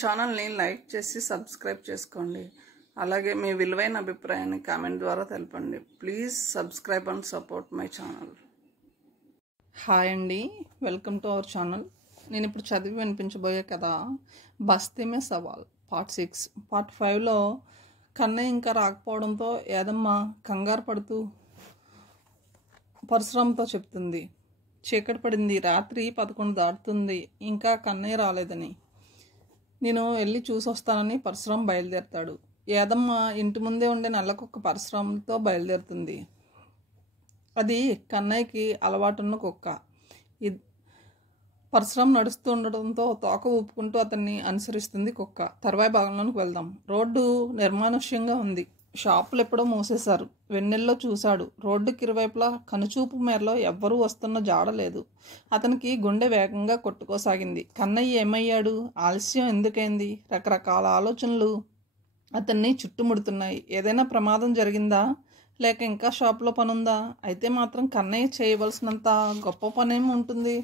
ఛానల్ని లైక్ చేసి సబ్స్క్రైబ్ చేసుకోండి. అలాగే మీ విలువైన అభిప్రాయాన్ని కామెంట్ ద్వారా తెలపండి. Please subscribe and support my channel. Hi అండి, వెల్కమ్ టు అవర్ ఛానల్. నేను ఇప్పుడు చదివి వినిపించబోయే కథ బస్తీ మే సవాల్ పార్ట్ 6. పార్ట్ 5లో కన్నయ్య ఇంకా రాకపోవడంతో ఏదమ్మ కంగారు పడుతూ పరశురామ్తో చెప్తుంది, చీకటి పడింది, రాత్రి 11 దాటుతుంది, ఇంకా కన్నయ్య రాలేదని. నేను వెళ్ళి చూసి వస్తానని పరశురాం బయలుదేరతాడు. ఏదమ్మ ఇంటి ముందే ఉండే నల్లకుక్క పరశురాంతో బయలుదేరుతుంది. అది కన్నయ్యకి అలవాటున్న కుక్క. పరశురాం నడుస్తూ ఉండడంతో తోక ఊపుకుంటూ అతన్ని అనుసరిస్తుంది కుక్క. తర్వాయి భాగంలోనికి వెళ్దాం. రోడ్డు నిర్మానుష్యంగా ఉంది. షాపులు ఎప్పుడో మూసేశారు. వెన్నెల్లో చూశాడు. రోడ్డుకి ఇరువైపులా కనుచూపు మేరలో ఎవ్వరూ వస్తున్న జాడలేదు. అతనికి గుండె వేగంగా కొట్టుకోసాగింది. కన్నయ్య ఏమయ్యాడు? ఆలస్యం ఎందుకైంది? రకరకాల ఆలోచనలు అతన్ని చుట్టుముడుతున్నాయి. ఏదైనా ప్రమాదం జరిగిందా? లేక ఇంకా షాపులో పనుందా? అయితే మాత్రం కన్నయ్య చేయవలసినంత గొప్ప పనేమి ఉంటుంది?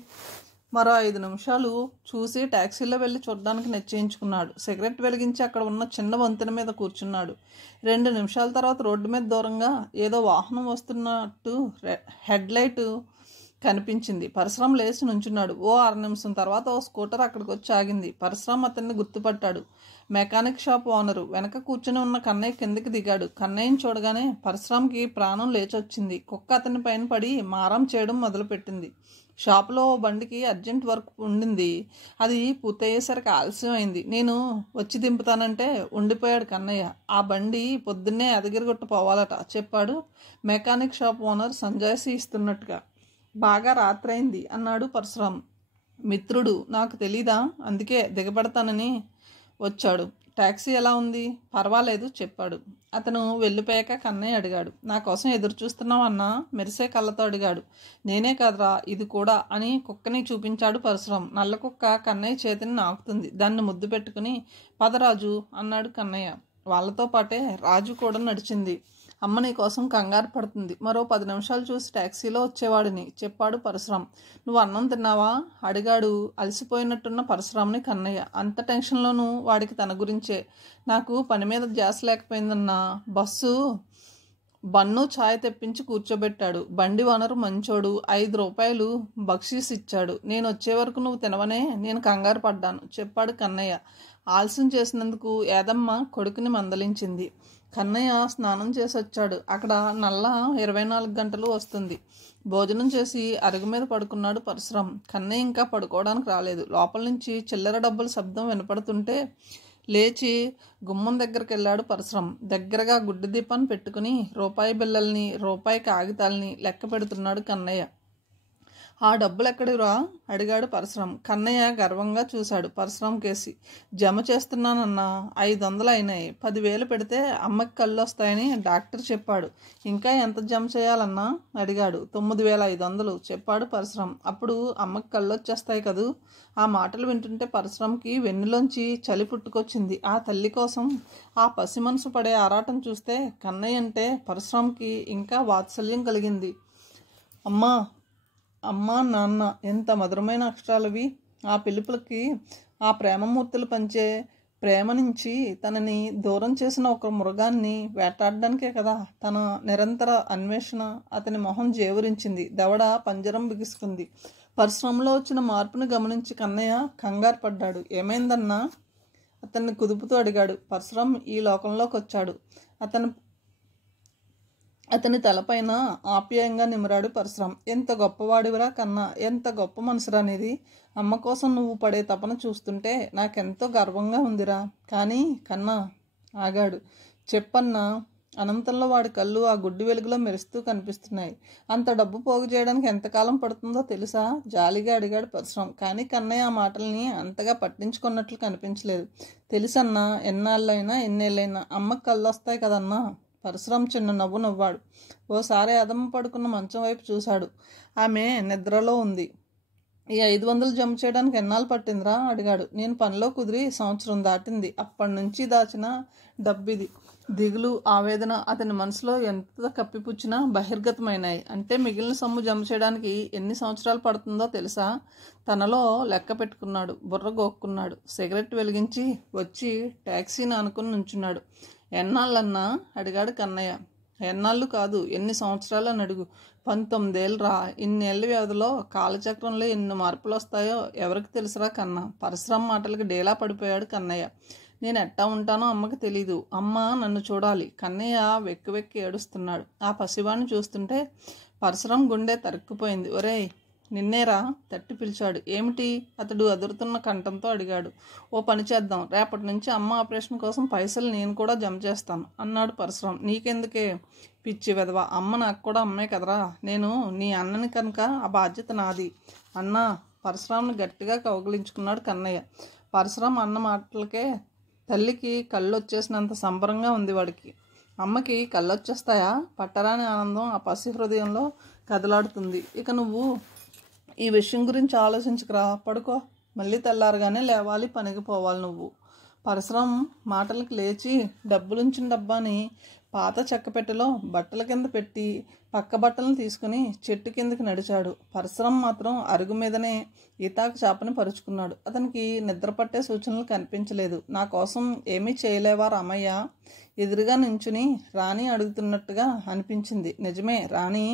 మరో 5 నిమిషాలు చూసి ట్యాక్సీలో వెళ్ళి చూడడానికి నిశ్చయించుకున్నాడు. సిగరెట్ వెలిగించి అక్కడ ఉన్న చిన్న వంతెన మీద కూర్చున్నాడు. 2 నిమిషాల తర్వాత రోడ్డు మీద దూరంగా ఏదో వాహనం వస్తున్నట్టు హెడ్లైట్ కనిపించింది. పరశురాం లేచి నుంచున్నాడు. ఓ 6 నిమిషం తర్వాత ఓ స్కూటర్ అక్కడికి వచ్చి ఆగింది. పరశురాం అతన్ని గుర్తుపట్టాడు. Mechanic shop owner. వెనక కూర్చుని ఉన్న కన్నయ్య కిందకి దిగాడు. కన్నయ్యని చూడగానే పరశురాంకి ప్రాణం లేచొచ్చింది. కుక్క అతని పైన పడి మారం చేయడం మొదలుపెట్టింది. షాపులో బండికి అర్జెంట్ వర్క్ ఉండింది. అది పూర్తయ్యేసరికి ఆలస్యం అయింది. నేను వచ్చి దింపుతానంటే ఉండిపోయాడు కన్నయ్య. ఆ బండి పొద్దున్నే అదగిరిగుట్ట పోవాలట చెప్పాడు మెకానిక్ షాప్ ఓనర్ సంజాయిషి ఇస్తున్నట్టుగా. బాగా రాత్రైంది అన్నాడు పరశురాం. మిత్రుడు, నాకు తెలీదా, అందుకే దిగబడతానని వచ్చాడు. ట్యాక్సీ ఎలా ఉంది? పర్వాలేదు చెప్పాడు. అతను వెళ్ళిపోయాక కన్నయ్య అడిగాడు, నా కోసం ఎదురు చూస్తున్నావు అన్నా? మెరిసే కళ్ళతో అడిగాడు. నేనే కాదురా ఇది కూడా అని కుక్కని చూపించాడు పరశురాం. నల్ల కుక్క కన్నయ్య చేతిని నాకుతుంది. దాన్ని ముద్దు పెట్టుకుని పదరాజు అన్నాడు కన్నయ్య. వాళ్ళతో పాటే రాజు కూడా నడిచింది. అమ్మ నీ కోసం కంగారు పడుతుంది. మరో 10 నిమిషాలు చూసి ట్యాక్సీలో వచ్చేవాడిని చెప్పాడు పరశురాం. నువ్వు అన్నం తిన్నావా అడిగాడు అలసిపోయినట్టున్న పరశురాంని కన్నయ్య. అంత టెన్షన్లోనూ వాడికి తన గురించే. నాకు పని మీద ధ్యాస లేకపోయిందన్నా. బన్ను ఛాయ్ తెప్పించి కూర్చోబెట్టాడు. బండి ఓనరు మంచోడు. 5 రూపాయలు బక్షీస్ ఇచ్చాడు. నేను వచ్చే వరకు నువ్వు తినవనే నేను కంగారు పడ్డాను చెప్పాడు కన్నయ్య. ఆలస్యం చేసినందుకు ఏదమ్మ కొడుకుని మందలించింది. కన్నయ్య స్నానం చేసి వచ్చాడు. అక్కడ నల్ల 24 గంటలు వస్తుంది. భోజనం చేసి అరుగు మీద పడుకున్నాడు పరశురాం. కన్నయ్య ఇంకా పడుకోవడానికి రాలేదు. లోపల నుంచి చిల్లర డబ్బుల శబ్దం వినపడుతుంటే లేచి గుమ్మం దగ్గరికి వెళ్ళాడు పరశురాం. దగ్గరగా గుడ్డి దీపాన్ని పెట్టుకుని రూపాయి బిళ్ళల్ని రూపాయి కాగితాలని లెక్క పెడుతున్నాడు కన్నయ్య. ఆ డబ్బులు ఎక్కడిరా అడిగాడు పరశురాం. కన్నయ్య గర్వంగా చూశాడు పరశురాం కేసి. జమ చేస్తున్నానన్నా, 500 అయినాయి. 10,000 పెడితే అమ్మకి కళ్ళు వస్తాయని డాక్టర్ చెప్పాడు. ఇంకా ఎంత జమ చేయాలన్నా అడిగాడు. 9,500 చెప్పాడు పరశురాం. అప్పుడు అమ్మకి కళ్ళు వచ్చేస్తాయి కదూ. ఆ మాటలు వింటుంటే పరశురాంకి వెన్నులోంచి చలి పుట్టుకొచ్చింది. ఆ తల్లి కోసం ఆ పసి మనసు పడే ఆరాటం చూస్తే కన్నయ్య అంటే పరశురాంకి ఇంకా వాత్సల్యం కలిగింది. అమ్మా నాన్న ఎంత మధురమైన అక్షరాలవి. ఆ పిలుపులకి ఆ ప్రేమమూర్తులు పంచే ప్రేమ నుంచి తనని దూరం చేసిన ఒక మృగాన్ని వేటాడడానికే కదా తన నిరంతర అన్వేషణ. అతని మొహం జేవురించింది. దవడ పంజరం బిగుసుకుంది. పరశురాంలో వచ్చిన మార్పును గమనించి కన్నయ్య కంగారు పడ్డాడు. ఏమైందన్నా అతన్ని కుదుపుతూ అడిగాడు. పరశురాం ఈ లోకంలోకి వచ్చాడు. అతని తలపైన ఆప్యాయంగా నిమిరాడు పరశురాం. ఎంత గొప్పవాడివిరా కన్నా, ఎంత గొప్ప మనసురా నీది. అమ్మ కోసం నువ్వు పడే తపన చూస్తుంటే నాకెంతో గర్వంగా ఉందిరా. కానీ కన్నా ఆగాడు. చెప్పన్నా. అనంతంలో వాడి కళ్ళు ఆ గుడ్డి వెలుగులో మెరుస్తూ కనిపిస్తున్నాయి. అంత డబ్బు పోగు చేయడానికి ఎంతకాలం పడుతుందో తెలుసా జాలిగా అడిగాడు పరశురాం. కానీ కన్నయ్య ఆ మాటల్ని అంతగా పట్టించుకున్నట్లు కనిపించలేదు. తెలుసన్నా, ఎన్నేళ్ళైనా అమ్మకి కళ్ళు వస్తాయి కదన్నా. పరశురాం చిన్న నవ్వు నవ్వాడు. ఓసారి అదమ్మ పడుకున్న మంచం వైపు చూశాడు. ఆమె నిద్రలో ఉంది. ఈ 500 జమ చేయడానికి ఎన్నాళ్ళు పట్టిందిరా అడిగాడు. నేను పనిలో కుదిరి సంవత్సరం దాటింది. అప్పటి నుంచి దాచిన డబ్బిది. దిగులు, ఆవేదన అతని మనసులో ఎంత కప్పిపుచ్చినా బహిర్గతమైనాయి. అంటే మిగిలిన సొమ్ము జమ చేయడానికి ఎన్ని సంవత్సరాలు పడుతుందో తెలుసా? తనలో లెక్క పెట్టుకున్నాడు. బుర్ర గోక్కున్నాడు. సిగరెట్ వెలిగించి వచ్చి ట్యాక్సీని అనుకుని నుంచున్నాడు. ఎన్నాళ్ళన్నా అడిగాడు కన్నయ్య. ఎన్నాళ్ళు కాదు, ఎన్ని సంవత్సరాలు అని అడుగు. 19 ఏళ్ళు రా. ఇన్నేళ్ళ వ్యవధిలో కాలచక్రంలో ఎన్ని మార్పులు వస్తాయో ఎవరికి తెలుసురా కన్నా. పరశురాం మాటలకి డేలా పడిపోయాడు కన్నయ్య. నేను ఎట్టా ఉంటానో అమ్మకి తెలీదు. అమ్మ నన్ను చూడాలి. కన్నయ్య వెక్కి వెక్కి ఏడుస్తున్నాడు. ఆ పసివాడిని చూస్తుంటే పరశురాం గుండె తరుక్కుపోయింది. ఒరేయ్ నిన్నేరా తట్టి పిలిచాడు. ఏమిటి? అతడు అదురుతున్న కంఠంతో అడిగాడు. ఓ పని చేద్దాం, రేపటి నుంచి అమ్మ ఆపరేషన్ కోసం పైసలు నేను కూడా జమ చేస్తాను అన్నాడు పరశురాం. నీకెందుకే పిచ్చి వెధవ, అమ్మ నాకు కూడా అమ్మే కదరా. నేను నీ అన్నని కనుక ఆ బాధ్యత నాది అన్నా. పరశురాంను గట్టిగా కౌగిలించుకున్నాడు కన్నయ్య. పరశురాం అన్న మాటలకే తల్లికి కళ్ళు వచ్చేసినంత సంబరంగా ఉంది వాడికి. అమ్మకి కళ్ళు వచ్చేస్తాయా? పట్టరాని ఆనందం ఆ పసి హృదయంలో కదలాడుతుంది. ఇక నువ్వు ఈ విషయం గురించి ఆలోచించకరా, పడుకో. మళ్ళీ తెల్లారగానే లేవాలి, పనికి పోవాలి నువ్వు. పరశురాం మాటలకు లేచి డబ్బులుంచిన డబ్బాని పాత చెక్కపెట్టెలో బట్టల కింద పెట్టి పక్క బట్టలను తీసుకుని చెట్టు కిందకి నడిచాడు. పరశురాం మాత్రం అరుగు మీదనే ఈతాకు చాపని పరుచుకున్నాడు. అతనికి నిద్ర పట్టే సూచనలు కనిపించలేదు. నా కోసం ఏమీ చేయలేవా రామయ్య? ఎదురుగా నించుని రాణి అడుగుతున్నట్టుగా అనిపించింది. నిజమే, రాణి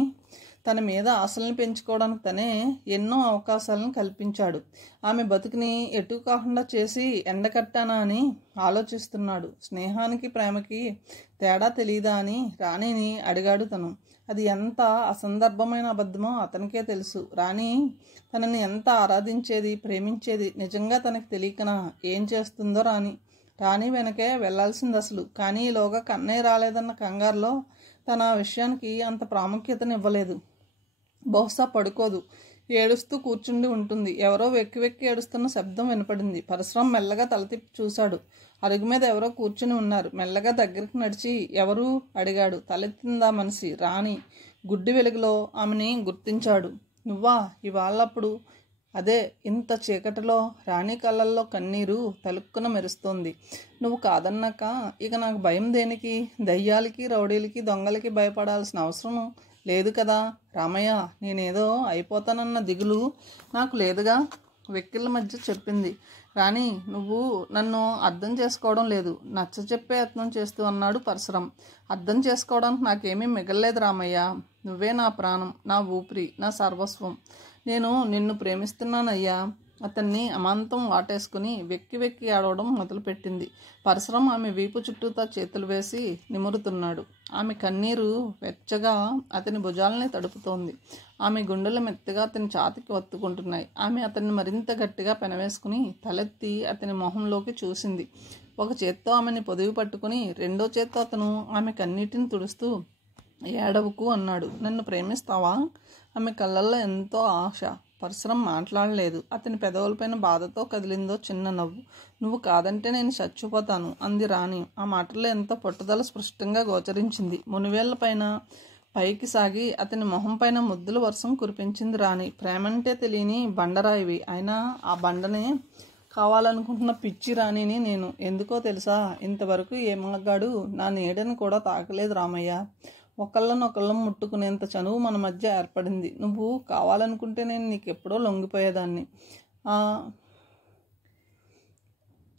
తన మీద ఆశలను పెంచుకోవడానికి తనే ఎన్నో అవకాశాలను కల్పించాడు. ఆమె బతుకుని ఎటు కాకుండా చేసి ఎండకట్టానా అని ఆలోచిస్తున్నాడు. స్నేహానికి ప్రేమకి తేడా తెలియదా అని రాణిని అడిగాడు తను. అది ఎంత అసందర్భమైన అబద్ధమో అతనికే తెలుసు. రాణి తనని ఎంత ఆరాధించేది, ప్రేమించేది నిజంగా తనకి తెలియకనా? ఏం చేస్తుందో రాణి వెనకే వెళ్లాల్సింది అసలు. కానీ ఈలోగా కన్నయ్య రాలేదన్న కంగారులో తన విషయానికి అంత ప్రాముఖ్యతనివ్వలేదు. బహుశా పడుకోదు, ఏడుస్తూ కూర్చుండి ఉంటుంది. ఎవరో వెక్కి వెక్కి ఏడుస్తున్న శబ్దం వినపడింది. పరశురాం మెల్లగా తల తిప్పి చూశాడు. అరుగు మీద ఎవరో కూర్చుని ఉన్నారు. మెల్లగా దగ్గరికి నడిచి ఎవరు అడిగాడు. తలెత్తిందా మనిషి. రాణి. గుడ్డి వెలుగులో ఆమెని గుర్తించాడు. నువ్వా ఇవాళప్పుడు? అదే. ఇంత చీకటిలో రాణి కళ్ళల్లో కన్నీరు తలుక్కున మెరుస్తోంది. నువ్వు కాదన్నాక ఇక నాకు భయం దేనికి? దయ్యాలకి, రౌడీలకి, దొంగలకి భయపడాల్సిన అవసరం లేదు కదా రామయ్య. నేనేదో అయిపోతానన్న దిగులు నాకు లేదుగా, వెక్కిళ్ళ మధ్య చెప్పింది రాణి. నువ్వు నన్ను అర్థం చేసుకోవడం లేదు, నచ్చ చెప్పే యత్నం చేస్తూ అన్నాడు పరశురాం. అర్థం చేసుకోవడానికి నాకేమీ మిగలలేదు రామయ్య. నువ్వే నా ప్రాణం, నా ఊపిరి, నా సర్వస్వం. నేను నిన్ను ప్రేమిస్తున్నానయ్యా. అతన్ని అమాంతం వాటేసుకుని వెక్కి వెక్కి ఆడవడం మొదలుపెట్టింది. పరశురాం ఆమె వీపు చుట్టూతా చేతులు వేసి నిమురుతున్నాడు. ఆమె కన్నీరు వెచ్చగా అతని భుజాలని తడుపుతోంది. ఆమె గుండెలు మెత్తగా అతని ఛాతికి ఒత్తుకుంటున్నాయి. ఆమె అతన్ని మరింత గట్టిగా పెనవేసుకుని తలెత్తి అతని మొహంలోకి చూసింది. ఒక చేత్తో ఆమెని పొదివి పట్టుకుని రెండో చేత్తో అతను ఆమె కన్నీటిని తుడుస్తూ ఏడవకు అన్నాడు. నన్ను ప్రేమిస్తావా? ఆమె కళ్ళల్లో ఎంతో ఆశ. పరశురాం మాట్లాడలేదు. అతని పెదవులపైన బాధతో కదిలిందో చిన్న నవ్వు. నువ్వు కాదంటే నేను చచ్చిపోతాను అంది రాణి. ఆ మాటల్లో ఎంతో పట్టుదల స్పష్టంగా గోచరించింది. మునివేళ్ల పైన పైకి సాగి అతని మొహం పైన ముద్దుల వర్షం కురిపించింది రాణి. ప్రేమంటే తెలియని బండరాయివి. అయినా ఆ బండనే కావాలనుకుంటున్న పిచ్చి రాణిని నేను. ఎందుకో తెలుసా? ఇంతవరకు ఏ మగాడు నా నీడని కూడా తాకలేదు రామయ్య. ఒకళ్ళనొకళ్ళం ముట్టుకునేంత చనువు మన మధ్య ఏర్పడింది. నువ్వు కావాలనుకుంటే నేను నీకెప్పుడో లొంగిపోయేదాన్ని.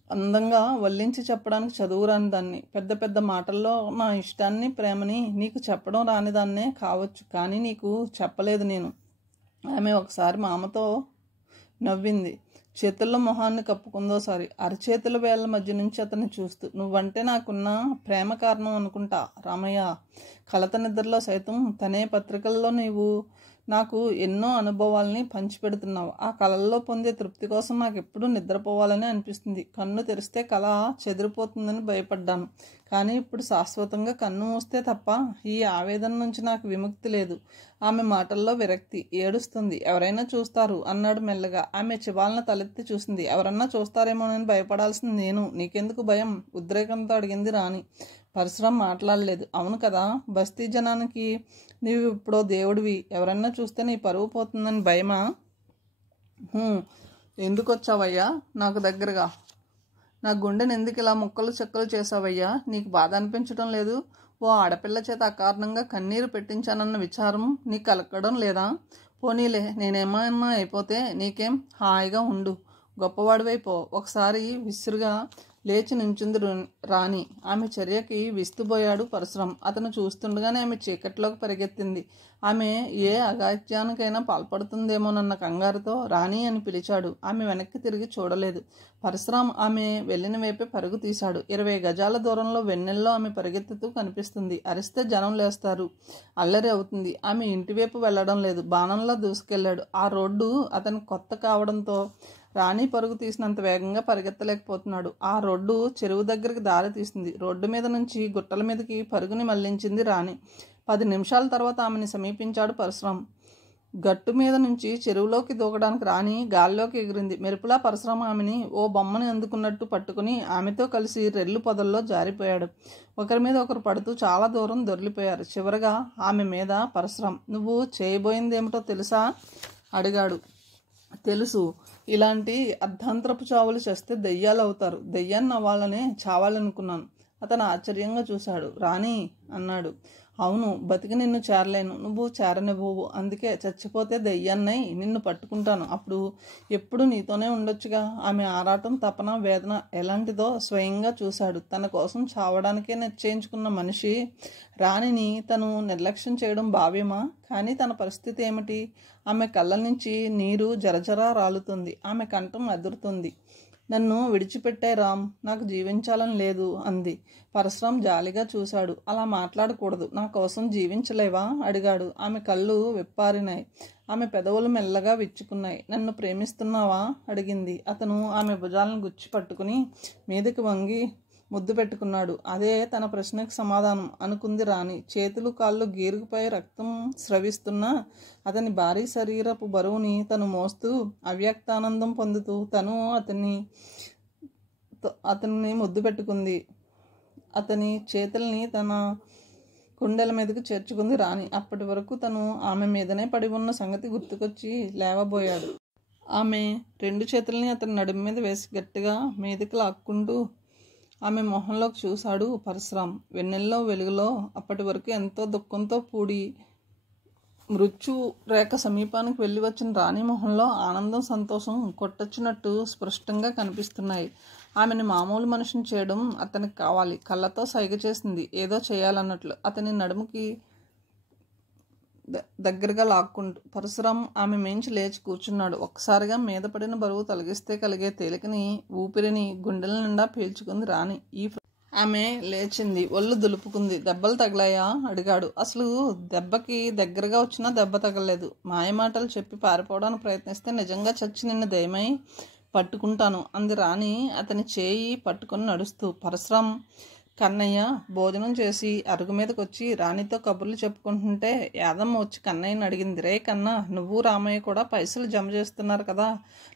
అందంగా వల్లించి చెప్పడానికి చదువు రాని దాన్ని. పెద్ద పెద్ద మాటల్లో నా ఇష్టాన్ని, ప్రేమని నీకు చెప్పడం రానిదాన్నే కావచ్చు, కానీ నీకు చెప్పలేదు నేను. ఆమె ఒకసారి మామతో నవ్వింది. చేతుల్లో మొహాన్ని కప్పుకుందోసారి. అరచేతుల వేళ్ల మధ్య నుంచి అతన్ని చూస్తూ. నువ్వంటే నాకున్న ప్రేమ కారణం అనుకుంటా రామయ్య. కలత నిద్రలో సైతం తనే పత్రికల్లో నీవు నాకు ఎన్నో అనుభవాల్ని పంచిపెడుతున్నావు. ఆ కళల్లో పొందే తృప్తి కోసం నాకు ఎప్పుడూ నిద్రపోవాలని అనిపిస్తుంది. కన్ను తెరిస్తే కళ చెదిరిపోతుందని భయపడ్డాను. కానీ ఇప్పుడు శాశ్వతంగా కన్ను మూస్తే తప్ప ఈ ఆవేదన నుంచి నాకు విముక్తి లేదు. ఆమె మాటల్లో విరక్తి. ఏడుస్తుంది. ఎవరైనా చూస్తారు అన్నాడు మెల్లగా. ఆమె చివాలన తలెత్తి చూసింది. ఎవరన్నా చూస్తారేమోనని భయపడాల్సింది నేను. నీకెందుకు భయం? ఉద్రేకంతో అడిగింది రాణి. పరశురాం మాట్లాడలేదు. అవును కదా, బస్తీ జనానికి నీవు ఇప్పుడో దేవుడివి. ఎవరన్నా చూస్తే నీ పరువు పోతుందని భయమా? "హూ, ఎందుకు వచ్చావయ్యా నాకు దగ్గరగా? నా గుండెని ఎందుకు ఇలా ముక్కలు చెక్కలు చేసావయ్యా? నీకు బాధ అనిపించడం లేదు? ఓ ఆడపిల్ల చేత అకారణంగా కన్నీరు పెట్టించానన్న విచారం నీకు కలగడం లేదా? పోనీలే, నేనేమన్నా అయిపోతే నీకేం, హాయిగా ఉండు, గొప్పవాడివైపో." ఒకసారి విసురుగా లేచి నుంచుంది రాణి. ఆమె చర్యకి విస్తుపోయాడు పరశురాం. అతను చూస్తుండగానే ఆమె చీకట్లోకి పరిగెత్తింది. ఆమె ఏ అగాత్యానికైనా పాల్పడుతుందేమోనన్న కంగారుతో రాణి అని పిలిచాడు. ఆమె వెనక్కి తిరిగి చూడలేదు. పరశురాం ఆమె వెళ్ళిన వైపే పరుగు తీశాడు. 20 గజాల దూరంలో వెన్నెల్లో ఆమె పరిగెత్తుతూ కనిపిస్తుంది. అరిస్తే జనం లేస్తారు, అల్లరి అవుతుంది. ఆమె ఇంటివైపు వెళ్ళడం లేదు, బాణంలా దూసుకెళ్లాడు. ఆ రోడ్డు అతనికి కొత్త కావడంతో రాణి పరుగు తీసినంత వేగంగా పరిగెత్తలేకపోతున్నాడు. ఆ రోడ్డు చెరువు దగ్గరికి దారి తీసింది. రోడ్డు మీద నుంచి గుట్టల మీదకి పరుగుని మళ్లించింది రాణి. 10 నిమిషాల తర్వాత ఆమెని సమీపించాడు పరశురాం. గట్టు మీద నుంచి చెరువులోకి దూకడానికి రాణి గాల్లోకి ఎగిరింది. మెరుపులా పరశురాం ఆమెని ఓ బొమ్మని అందుకున్నట్టు పట్టుకుని ఆమెతో కలిసి రెల్లు పొదల్లో జారిపోయాడు. ఒకరి మీద ఒకరు పడుతూ చాలా దూరం దొర్లిపోయారు. చివరగా ఆమె మీద పరశురాం, "నువ్వు చేయబోయిందేమిటో తెలుసా?" అడిగాడు. "తెలుసు. ఇలాంటి అర్ధాంతరపు చావులు చేస్తే దెయ్యాలు అవుతారు. దెయ్యాన్ని అవ్వాలనే చావాలనుకున్నాను." అతను ఆశ్చర్యంగా చూశాడు. "రాణి" అన్నాడు. "అవును, బతికి నిన్ను చేరలేను, నువ్వు చేరనివ్వవు. అందుకే చచ్చిపోతే దెయ్యాన్నై నిన్ను పట్టుకుంటాను. అప్పుడు ఎప్పుడు నీతోనే ఉండొచ్చుగా." ఆమె ఆరాటం, తపన, వేదన ఎలాంటిదో స్వయంగా చూశాడు. తన కోసం చావడానికే నిశ్చయించుకున్న మనిషి రాణిని తను నిర్లక్ష్యం చేయడం భావ్యమా? కానీ తన పరిస్థితి ఏమిటి? ఆమె కళ్ళ నుంచి నీరు జరజరా రాలుతుంది. ఆమె కంఠం అదురుతుంది. "నన్ను విడిచిపెట్టే రామ్, నాకు జీవించాలని లేదు" అంది. పరశురాం జాలిగా చూశాడు. "అలా మాట్లాడకూడదు. నా కోసం జీవించలేవా?" అడిగాడు. ఆమె కళ్ళు విప్పారినాయి. ఆమె పెదవులు మెల్లగా విచ్చుకున్నాయి. "నన్ను ప్రేమిస్తున్నావా?" అడిగింది. అతను ఆమె భుజాలను గుచ్చి పట్టుకుని మీదకి వంగి ముద్దు పెట్టుకున్నాడు. అదే తన ప్రశ్నకు సమాధానం అనుకుంది రాణి. చేతులు కాళ్ళు గీరుగుపై రక్తం స్రవిస్తున్నా అతని భారీ శరీరపు బరువుని తను మోస్తూ అవ్యక్తానందం పొందుతూ తను అతన్ని ముద్దు పెట్టుకుంది. అతని చేతుల్ని తన కుండెల మీదకు చేర్చుకుంది రాణి. అప్పటి వరకు తను ఆమె మీదనే పడి ఉన్న సంగతి గుర్తుకొచ్చి లేవబోయాడు. ఆమె 2 చేతుల్ని అతని నడుము మీద వేసి గట్టిగా మీదకి లాక్కుంటూ ఆమె మొహంలోకి చూశాడు పరశురాం. వెన్నెల్లో వెలుగులో అప్పటి వరకు ఎంతో దుఃఖంతో పూడి మృత్యు రేఖ సమీపానికి వెళ్ళి వచ్చిన రాణి మొహంలో ఆనందం, సంతోషం కొట్టొచ్చినట్టు స్పష్టంగా కనిపిస్తున్నాయి. ఆమెను మామూలు మనిషిని చేయడం అతనికి కావాలి. కళ్ళతో సైగ చేసింది, ఏదో చేయాలన్నట్లు. అతని నడుముకి దగ్గరగా లాక్కుంటూ పరశురాం ఆమె మేంచి లేచి కూర్చున్నాడు. ఒక్కసారిగా మీద పడిన బరువు తొలగిస్తే కలిగే తేలికని, ఊపిరిని గుండెల నిండా పీల్చుకుంది రాణి. ఆమె లేచింది, ఒళ్ళు దులుపుకుంది. "దెబ్బలు తగిలాయా?" అడిగాడు. అసలు దెబ్బకి దగ్గరగా వచ్చినా దెబ్బ తగలలేదు. మాయమాటలు చెప్పి పారిపోవడానికి ప్రయత్నిస్తే నిజంగా చచ్చి నిన్ను దయమై పట్టుకుంటాను అంది రాణి అతని చేయి పట్టుకుని నడుస్తూ. పరశురాం కన్నయ్య భోజనం చేసి అరుగు మీదకి వచ్చి రాణితో కబుర్లు చెప్పుకుంటుంటే యాదమ్మ వచ్చి కన్నయ్యని అడిగింది. "రే కన్నా, నువ్వు రామయ్య కూడా పైసలు జమ చేస్తున్నారు కదా,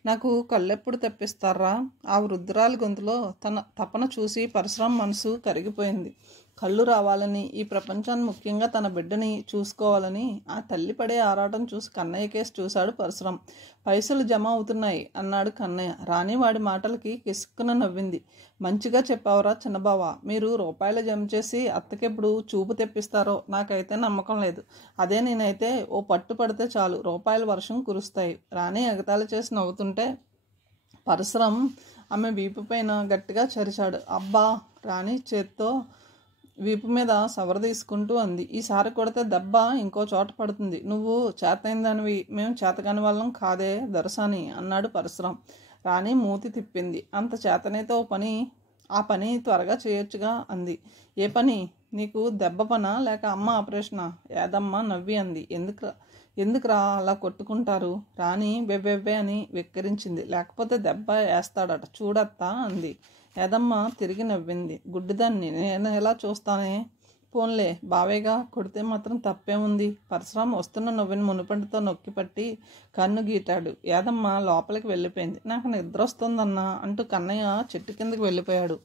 నాకు కళ్ళెప్పుడు తెప్పిస్తారా?" ఆ వృద్ధురాలి గొంతులో తన తపన చూసి పరశురాం మనసు కరిగిపోయింది. కళ్ళు రావాలని, ఈ ప్రపంచాన్ని, ముఖ్యంగా తన బిడ్డని చూసుకోవాలని ఆ తల్లి పడే ఆరాటం చూసి కన్నయ్య కేసు చూశాడు పరశురాం. "పైసలు జమ అవుతున్నాయి" అన్నాడు కన్నయ్య. రాణి వాడి మాటలకి కిసుక్కున నవ్వింది. "మంచిగా చెప్పావురా చిన్నబావ. మీరు రూపాయలు జమ చేసి అత్తకెప్పుడు చూపు తెప్పిస్తారో నాకైతే నమ్మకం లేదు. అదే నేనైతే ఓ పట్టు పడితే చాలు, రూపాయల వర్షం కురుస్తాయి." రాణి ఎగతాళి చేసి నవ్వుతుంటే పరశురాం ఆమె వీపు పైన గట్టిగా చరిచాడు. "అబ్బా!" రాణి చేత్తో వీపు మీద సవర తీసుకుంటూ అంది. "ఈసారి కొడితే దెబ్బ ఇంకో చోట పడుతుంది. నువ్వు చేతైన దానివి, మేము చేతకాని వాళ్ళం కాదే దొరసాని" అన్నాడు పరశురాం. రాణి మూతి తిప్పింది. "అంత చేతనైతే ఆ పని త్వరగా చేయొచ్చుగా" అంది. "ఏ పని? నీకు దెబ్బ పనా లేక అమ్మ ఆపరేషనా?" యాదమ్మ నవ్వి అంది. ఎందుకురా అలా కొట్టుకుంటారు?" రాణి బెబ్బెబ్బే అని వెక్కిరించింది. "లేకపోతే దెబ్బ వేస్తాడట, చూడత్తా" అంది. యాదమ్మ తిరిగి నవ్వింది. "గుడ్డిదాన్ని, నేను ఎలా చూస్తానే? పోన్లే, బావేగా, కొడితే మాత్రం తప్పేముంది?" పరశురాం వస్తున్న నవ్విని మునుపంటితో నొక్కిపట్టి కన్ను గీటాడు. యాదమ్మ లోపలికి వెళ్ళిపోయింది. "నాకు నిద్ర వస్తుందన్నా" అంటూ కన్నయ్య చెట్టు కిందకి వెళ్ళిపోయాడు.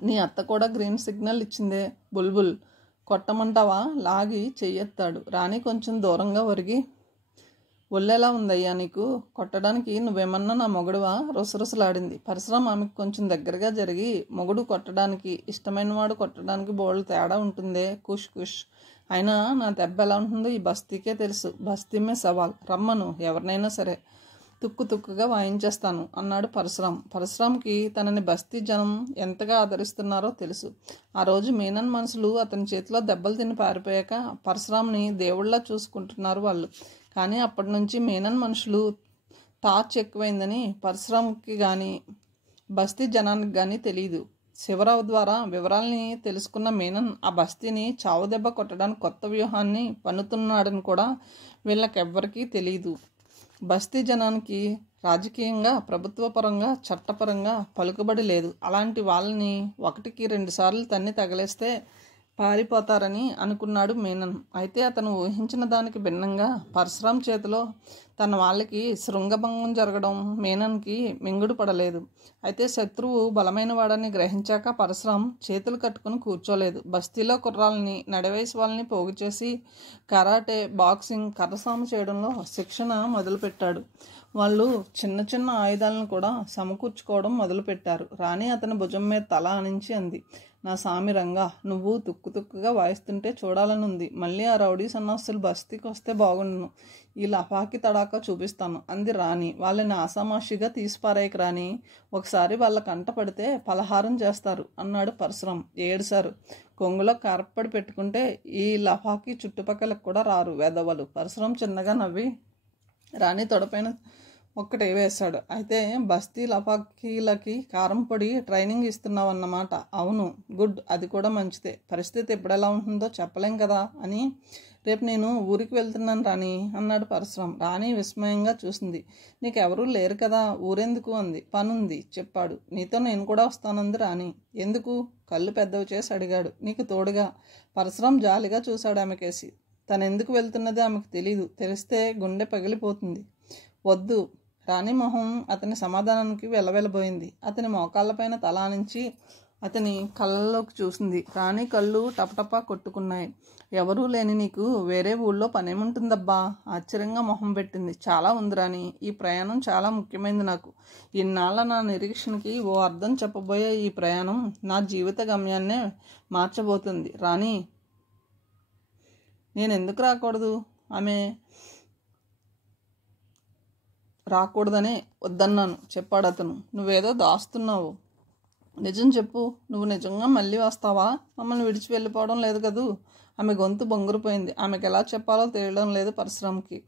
"నీ అత్త కూడా గ్రీన్ సిగ్నల్ ఇచ్చిందే బుల్బుల్, కొట్టమంటావా?" లాగి చెయ్యెత్తాడు. రాణి కొంచెం దూరంగా ఒరిగి ఒళ్ళెలా ఉందయ్యా నీకు? కొట్టడానికి నువ్వేమన్నా నా మొగుడువా? రుసరుసలాడింది. పరశురాం ఆమెకు కొంచెం దగ్గరగా జరిగి, మొగుడు కొట్టడానికి, ఇష్టమైనవాడు కొట్టడానికి బోళ్ళు తేడా ఉంటుందే. కుష్ కుష్. అయినా నా దెబ్బ ఎలా ఉంటుందో ఈ బస్తీకే తెలుసు. బస్తీమే సవాల్. రమ్మను ఎవరినైనా సరే, తుక్కు తుక్కుగా వాయించేస్తాను అన్నాడు పరశురాం. పరశురాంకి తనని బస్తీ జనం ఎంతగా ఆదరిస్తున్నారో తెలుసు. ఆ రోజు మీనన్ మనుషులు అతని చేతిలో దెబ్బలు తిని పారిపోయాక పరశురాంని దేవుళ్లా చూసుకుంటున్నారు వాళ్ళు. కానీ అప్పటి నుంచి మీనన్ మనుషులు టార్చ్ ఎక్కువైందని పరశురాంకి కానీ బస్తీ జనానికి కానీ తెలియదు. శివరావు ద్వారా వివరాల్ని తెలుసుకున్న మీనన్ ఆ బస్తీని చావు దెబ్బ కొట్టడానికి కొత్త వ్యూహాన్ని పన్నుతున్నాడని కూడా వీళ్ళకెవ్వరికీ తెలియదు. బస్తీ జనానికి రాజకీయంగా, ప్రభుత్వపరంగా, చట్టపరంగా పలుకుబడి లేదు. అలాంటి వాళ్ళని 1కి 2 సార్లు తన్ని తగిలేస్తే పారిపోతారని అనుకున్నాడు మీనన్. అయితే అతను ఊహించిన దానికి భిన్నంగా పరశురాం చేతిలో తన వాళ్ళకి శృంగభంగం జరగడం మీనన్కి మింగుడు పడలేదు. అయితే శత్రువు బలమైన వాడని గ్రహించాక పరశురాం చేతులు కట్టుకుని కూర్చోలేదు. బస్తీలో కుర్రాలని, నడివయసు వాళ్ళని పోగు చేసి కరాటే, బాక్సింగ్, కర్రసాము చేయడంలో శిక్షణ మొదలుపెట్టాడు. వాళ్ళు చిన్న చిన్న ఆయుధాలను కూడా సమకూర్చుకోవడం మొదలుపెట్టారు. రాణి అతని భుజం మీద తల ఆనించి అంది, నా సామి రంగా, నువ్వు తుక్కు తుక్కుగా వాయిస్తుంటే చూడాలనుంది. మళ్ళీ ఆ రౌడీ సన్నాసులు బస్తీకి వస్తే బాగుండును. ఈ లఫాకి తడాకా చూపిస్తాను అంది రాణి. వాళ్ళని ఆసామాషిగా తీసిపారాయికి రాని, ఒకసారి వాళ్ళ కంట పడితే పలహారం చేస్తారు అన్నాడు పరశురాం. ఏడుసారు. కొంగులో కారప్పడి పెట్టుకుంటే ఈ లఫాకి చుట్టుపక్కలకు కూడా రారు వెధవలు. పరశురాం చిన్నగా నవ్వి రాణి తొడపైన ఒక్కటే వేశాడు. అయితే బస్తీ లపాకీలకి కారం పొడి ట్రైనింగ్ ఇస్తున్నావు అన్నమాట. అవును, గుడ్, అది కూడా మంచిదే. పరిస్థితి ఎప్పుడెలా ఉంటుందో చెప్పలేం కదా అని రేపు నేను ఊరికి వెళ్తున్నాను రాణి అన్నాడు పరశురాం. రాణి విస్మయంగా చూసింది. నీకెవరూ లేరు కదా, ఊరెందుకు అంది. పనుంది చెప్పాడు. నీతో నేను కూడా వస్తానంది రాణి. ఎందుకు? కళ్ళు పెద్దవి చేసి అడిగాడు. నీకు తోడుగా. పరశురాం జాలిగా చూశాడు ఆమెకేసి. తనెందుకు వెళ్తున్నది ఆమెకు తెలీదు. తెలిస్తే గుండె పగిలిపోతుంది. వద్దు. రాణి మొహం అతని సమాధానానికి వెలవెలబోయింది. అతని మోకాళ్ళపైన తలానించి అతని కళ్ళల్లోకి చూసింది. రాణి కళ్ళు టపటపా కొట్టుకున్నాయి. ఎవరూ లేని నీకు వేరే ఊళ్ళో పనేముంటుందబ్బా? ఆశ్చర్యంగా మొహం పెట్టింది. చాలా ఉంది రాణి. ఈ ప్రయాణం చాలా ముఖ్యమైనది నాకు. ఇన్నాళ్ళ నా నిరీక్షణకి ఓ అర్థం చెప్పబోయే ఈ ప్రయాణం నా జీవిత గమ్యాన్నే మార్చబోతుంది. రాణి, నేను ఎందుకు రాకూడదు? ఆమె రాకూడదనే వద్దన్నాను చెప్పాడు అతను. నువ్వేదో దాస్తున్నావు. నిజం చెప్పు. నువ్వు నిజంగా మళ్ళీ వస్తావా? మమ్మల్ని విడిచి వెళ్ళిపోవడం లేదు కదూ? ఆమె గొంతు బొంగురుపోయింది. ఆమెకు ఎలా చెప్పాలో తెలియడం లేదు పరశురాంకి.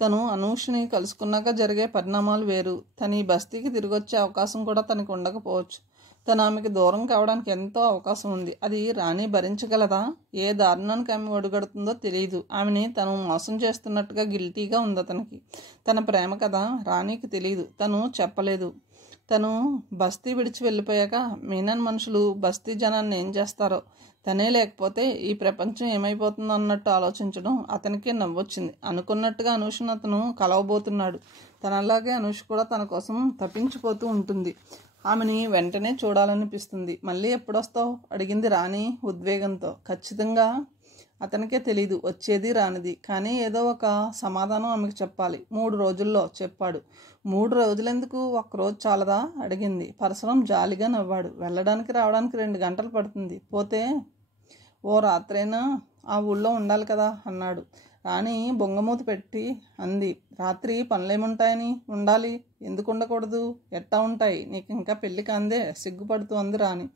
తను అనూష్ని కలుసుకున్నాక జరిగే పరిణామాలు వేరు. తను ఈ బస్తీకి తిరిగొచ్చే అవకాశం కూడా తనకు ఉండకపోవచ్చు. తను ఆమెకి దూరం కావడానికి ఎంతో అవకాశం ఉంది. అది రాణి భరించగలదా? ఏ దారుణానికి ఆమె ఒడిగడుతుందో తెలియదు. ఆమెని తను మోసం చేస్తున్నట్టుగా గిల్టీగా ఉంది అతనికి. తన ప్రేమ కదా రాణికి తెలియదు. తను చెప్పలేదు. తను బస్తీ విడిచి వెళ్ళిపోయాక మీనన్ మనుషులు బస్తీ జనాన్ని ఏం చేస్తారో, తనే లేకపోతే ఈ ప్రపంచం ఏమైపోతుందో అన్నట్టు ఆలోచించడం అతనికి నవ్వొచ్చింది. అనుకున్నట్టుగా అనూషను అతను కలవబోతున్నాడు. తనలాగే అనూష కూడా తన కోసం తప్పించిపోతూ ఉంటుంది. ఆమెని వెంటనే చూడాలనిపిస్తుంది. మళ్ళీ ఎప్పుడొస్తావు అడిగింది రాణి ఉద్వేగంతో. ఖచ్చితంగా అతనికే తెలీదు వచ్చేది రానిది. కానీ ఏదో ఒక సమాధానం ఆమెకు చెప్పాలి. 3 రోజుల్లో చెప్పాడు. 3 రోజులెందుకు? 1 రోజు చాలదా అడిగింది. పరశురాం జాలిగా నవ్వాడు. వెళ్ళడానికి రావడానికి 2 గంటలు పడుతుంది. పోతే ఓ రాత్రైనా ఆ ఊళ్ళో ఉండాలి కదా అన్నాడు. రాణి బొంగమూతి పెట్టి అంది. రాత్రి పనులేముంటాయని? ఉండాలి. ఎందుకు ఉండకూడదు? ఎట్టా ఉంటాయి? నీకు ఇంకా పెళ్లి కాందే? సిగ్గుపడుతూ అంది రాణి.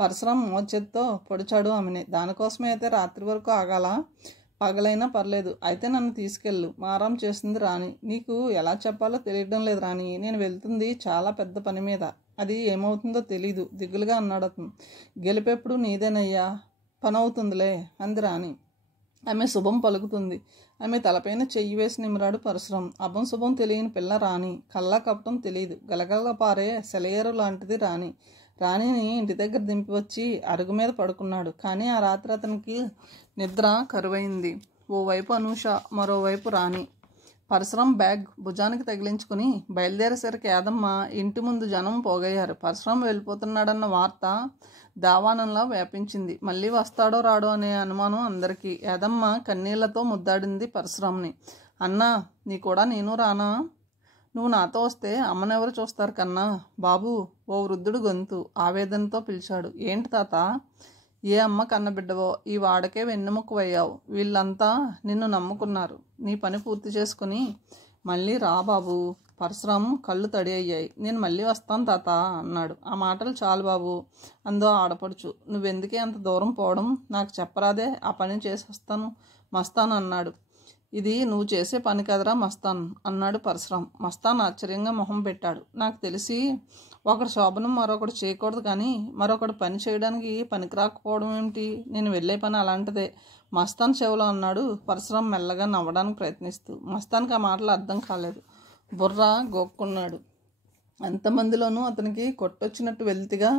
పరశురాం మోచేత్తో పొడిచాడు ఆమెని. దానికోసమే అయితే రాత్రి వరకు ఆగాల? పగలైనా పర్లేదు. అయితే నన్ను తీసుకెళ్ళు మారం చేసింది రాణి. నీకు ఎలా చెప్పాలో తెలియడం లేదు రాణి. నేను వెళ్తుంది చాలా పెద్ద పని మీద. అది ఏమవుతుందో తెలీదు దిగులుగా అన్నాడు అతను. గెలిపెప్పుడు నీదేనయ్యా, పని అవుతుందిలే అంది రాణి. ఆమె శుభం పలుకుతుంది. ఆమె తలపైన చెయ్యి వేసి నిమిరాడు పరశురాం. అభం శుభం తెలియని పిల్ల రాణి. కల్లా కపటం తెలియదు. గలగల పారే సెలయేరు లాంటిది రాణి. రాణిని ఇంటి దగ్గర దింపి వచ్చి అరుగు మీద పడుకున్నాడు. కానీ ఆ రాత్రి అతనికి నిద్ర కరువైంది. ఓవైపు అనూష, మరోవైపు రాణి. పరశురాం బ్యాగ్ భుజానికి తగిలించుకుని బయలుదేరేసరికి యాదమ్మ ఇంటి ముందు జనం పోగయ్యారు. పరశురాం వెళ్ళిపోతున్నాడన్న వార్త దావానంలా వ్యాపించింది. మళ్ళీ వస్తాడో రాడో అనే అనుమానం అందరికీ. యాదమ్మ కన్నీళ్లతో ముద్దాడింది పరశురాంని. అన్నా, నీ కూడా నేను రానా? నువ్వు నాతో వస్తే అమ్మనెవరు చూస్తారు కన్నా? బాబు, ఓ వృద్ధుడు గొంతు ఆవేదనతో పిలిచాడు. ఏంటి తాత? ఏ అమ్మ కన్నబిడ్డవో ఈ వాడకే వెన్నెముకవయ్యావు. వీళ్ళంతా నిన్ను నమ్ముకున్నారు. నీ పని పూర్తి చేసుకుని మళ్ళీ రా బాబు. పరశురాం కళ్ళు తడి అయ్యాయి. నేను మళ్ళీ వస్తాను తాత అన్నాడు. ఆ మాటలు చాలు బాబు అందో ఆడపడుచు. నువ్వెందుకే అంత దూరం పోవడం? నాకు చెప్పరాదే, ఆ పని చేసి వస్తాను మస్తాన్ అన్నాడు. ఇది నువ్వు చేసే పని కదరా మస్తాన్ అన్నాడు పరశురాం. మస్తాన్ ఆశ్చర్యంగా మొహం పెట్టాడు. నాకు తెలిసి ఒకడు శోభనం మరొకడు చేయకూడదు, కానీ మరొకడు పని చేయడానికి పనికి రాకపోవడం ఏమిటి? నేను వెళ్ళే పని అలాంటిదే మస్తాన్ చెవులో అన్నాడు పరశురాం మెల్లగా నవ్వడానికి ప్రయత్నిస్తూ. మస్తాన్కి ఆ మాటలు అర్థం కాలేదు. బుర్ర గోక్కున్నాడు. అంతమందిలోనూ అతనికి కొట్టొచ్చినట్టు వెళ్తిగా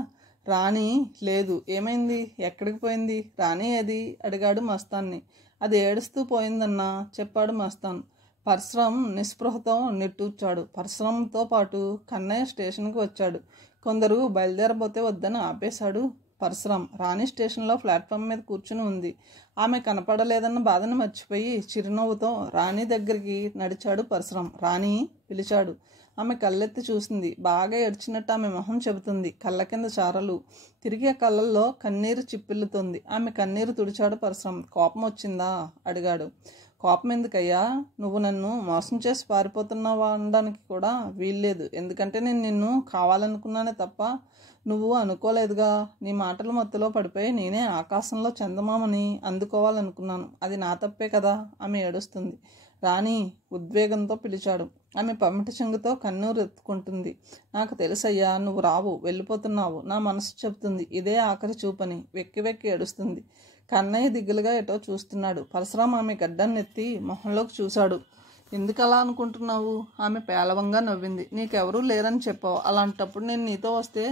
రాణి లేదు. ఏమైంది? ఎక్కడికి పోయింది రాణి? ఏది అడిగాడు మస్తాన్ని. అది ఏడుస్తూ పోయిందన్నా చెప్పాడు మస్తాన్. పరశురాం నిస్పృహతో నిట్టూర్చాడు. పరశురాంతో పాటు కన్నయ్య స్టేషన్కి వచ్చాడు. కొందరు బయలుదేరబోతే వద్దని ఆపేశాడు పరశురాం. రాణి స్టేషన్లో ప్లాట్ఫామ్ మీద కూర్చుని ఉంది. ఆమె కనపడలేదన్న బాధను మర్చిపోయి చిరునవ్వుతో రాణి దగ్గరికి నడిచాడు పరశురాం. రాణి పిలిచాడు. ఆమె కళ్ళెత్తి చూసింది. బాగా ఏడ్చినట్టు ఆమె మొహం చెబుతుంది. కళ్ళ కింద చారలు తిరిగి ఆ కళ్ళల్లో కన్నీరు చిప్పిల్లుతోంది. ఆమె కన్నీరు తుడిచాడు పరశురాం. కోపం వచ్చిందా అడిగాడు. కోపం ఎందుకయ్యా? నువ్వు నన్ను మోసం చేసి పారిపోతున్నావా అనడానికి కూడా వీల్లేదు. ఎందుకంటే నేను నిన్ను కావాలనుకున్నానే తప్ప నువ్వు అనుకోలేదుగా. నీ మాటల మత్తులో పడిపోయి నేనే ఆకాశంలో చందమామని అందుకోవాలనుకున్నాను. అది నా తప్పే కదా. ఆమె ఏడుస్తుంది. రాణి ఉద్వేగంతో పిలిచాడు. ఆమె పమిటి చెంగుతో కన్నూరు ఎత్తుకుంటుంది. నాకు తెలుసయ్యా, నువ్వు రావు, వెళ్ళిపోతున్నావు. నా మనసు చెబుతుంది ఇదే ఆఖరి చూపని. వెక్కి వెక్కి ఏడుస్తుంది. కన్నయ్య దిగులుగా ఎటో చూస్తున్నాడు. పరశురాం ఆమె గడ్డాన్ని ఎత్తి మొహంలోకి చూశాడు. ఎందుకు అలా అనుకుంటున్నావు? ఆమె పేలవంగా నవ్వింది. నీకెవరూ లేరని చెప్పావు. అలాంటప్పుడు నేను నీతో వస్తే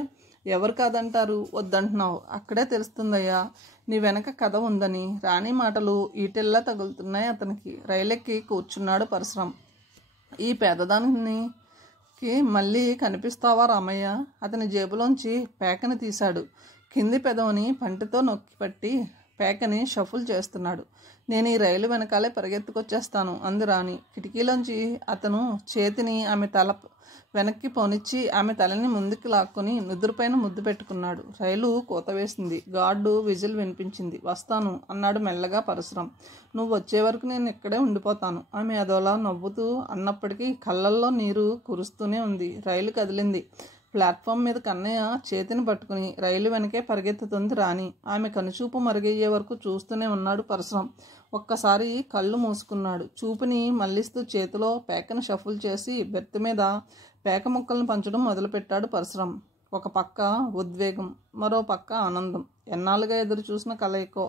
ఎవరు కాదంటారు? వద్దంటున్నావు. అక్కడే తెలుస్తుందయ్యా నీ వెనక కథ ఉందని. రాణి మాటలు ఈటెల్లా తగులుతున్నాయి అతనికి. రైలెక్కి కూర్చున్నాడు పరశురాం. ఈ పేదదానికి మళ్ళీ కనిపిస్తావా రామయ్య? అతని జేబులోంచి పేకని తీశాడు. కింది పెదవిని పంటితో నొక్కి పట్టి పేకని షఫుల్ చేస్తున్నాడు. నేను ఈ రైలు వెనకాలే పరిగెత్తుకొచ్చేస్తాను అంది రాణి. కిటికీలోంచి అతను చేతిని ఆమె తల వెనక్కి పోనిచ్చి ఆమె తలని ముందుకు లాక్కొని నుదురుపైన ముద్దు పెట్టుకున్నాడు. రైలు కూత వేసింది. గార్డు విజిల్ వినిపించింది. వస్తాను అన్నాడు మెల్లగా పరశురాం. నువ్వు వచ్చే వరకు నేను ఇక్కడే ఉండిపోతాను. ఆమె అదోలా నవ్వుతూ అన్నప్పటికీ కళ్ళల్లో నీరు కురుస్తూనే ఉంది. రైలు కదిలింది. ప్లాట్ఫామ్ మీద కన్నయ్య చేతిని పట్టుకుని రైలు వెనకే పరిగెత్తుతుంది రాణి. ఆమె కనుచూపు మరుగయ్యే వరకు చూస్తూనే ఉన్నాడు పరశురాం. ఒక్కసారి కళ్ళు మూసుకున్నాడు. చూపుని మళ్లిస్తూ చేతిలో పేకను షఫుల్ చేసి బెర్త్ మీద పేక ముక్కలను పంచడం మొదలుపెట్టాడు పరశురాం. ఒక పక్క ఉద్వేగం, మరో పక్క ఆనందం. ఎన్నాళ్ళుగా ఎదురు చూసిన కలయికో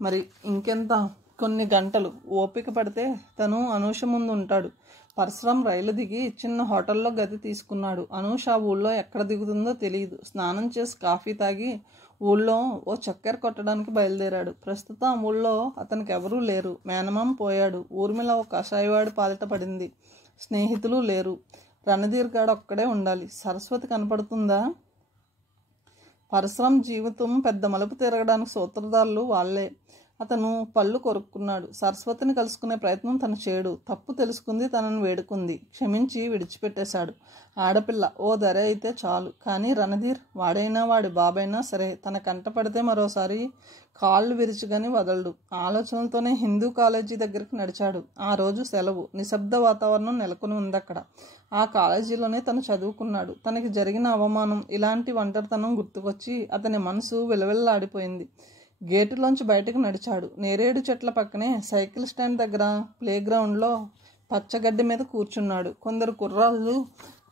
మరి. ఇంకెంత కొన్ని గంటలు ఓపిక పడితే తను అనూష ముందు ఉంటాడు. పరశురాం రైలు దిగి చిన్న హోటల్లో గది తీసుకున్నాడు. అనూష ఊళ్ళో ఎక్కడ దిగుతుందో తెలియదు. స్నానం చేసి కాఫీ తాగి ఊళ్ళో ఓ చక్కెర కొట్టడానికి బయలుదేరాడు. ప్రస్తుతం ఊళ్ళో అతనికి ఎవరూ లేరు. మేనమామ పోయాడు. ఊర్మిళ ఓ కషాయవాడి పాలిట పడింది. స్నేహితులు లేరు. రణధీర్ గాడు ఒక్కడే ఉండాలి. సరస్వతి కనపడుతుందా? పరశురాం జీవితం పెద్ద మలుపు తిరగడానికి సూత్రధారులు వాళ్లే. అతను పళ్ళు కొరుక్కున్నాడు. సరస్వతిని కలుసుకునే ప్రయత్నం తను చేయడు. తప్పు తెలుసుకుంది, తనను వేడుకుంది, క్షమించి విడిచిపెట్టేశాడు. ఆడపిల్ల ఓ ధర అయితే చాలు. కానీ రణధీర్ వాడైనా వాడి బాబైనా సరే తన కంట పడితే మరోసారి కాళ్ళు విరిచిగాని వదలడు. ఆలోచనలతోనే హిందూ కాలేజీ దగ్గరికి నడిచాడు. ఆ రోజు సెలవు. నిశ్శబ్ద వాతావరణం నెలకొని ఉంది అక్కడ. ఆ కాలేజీలోనే తను చదువుకున్నాడు. తనకి జరిగిన అవమానం, ఇలాంటి ఒంటరితనం గుర్తుకొచ్చి అతని మనసు విలవిల్లాడిపోయింది. గేటులోంచి బయటకు నడిచాడు. నేరేడు చెట్ల పక్కనే సైకిల్ స్టాండ్ దగ్గర ప్లేగ్రౌండ్లో పచ్చగడ్డి మీద కూర్చున్నాడు. కొందరు కుర్రాళ్ళు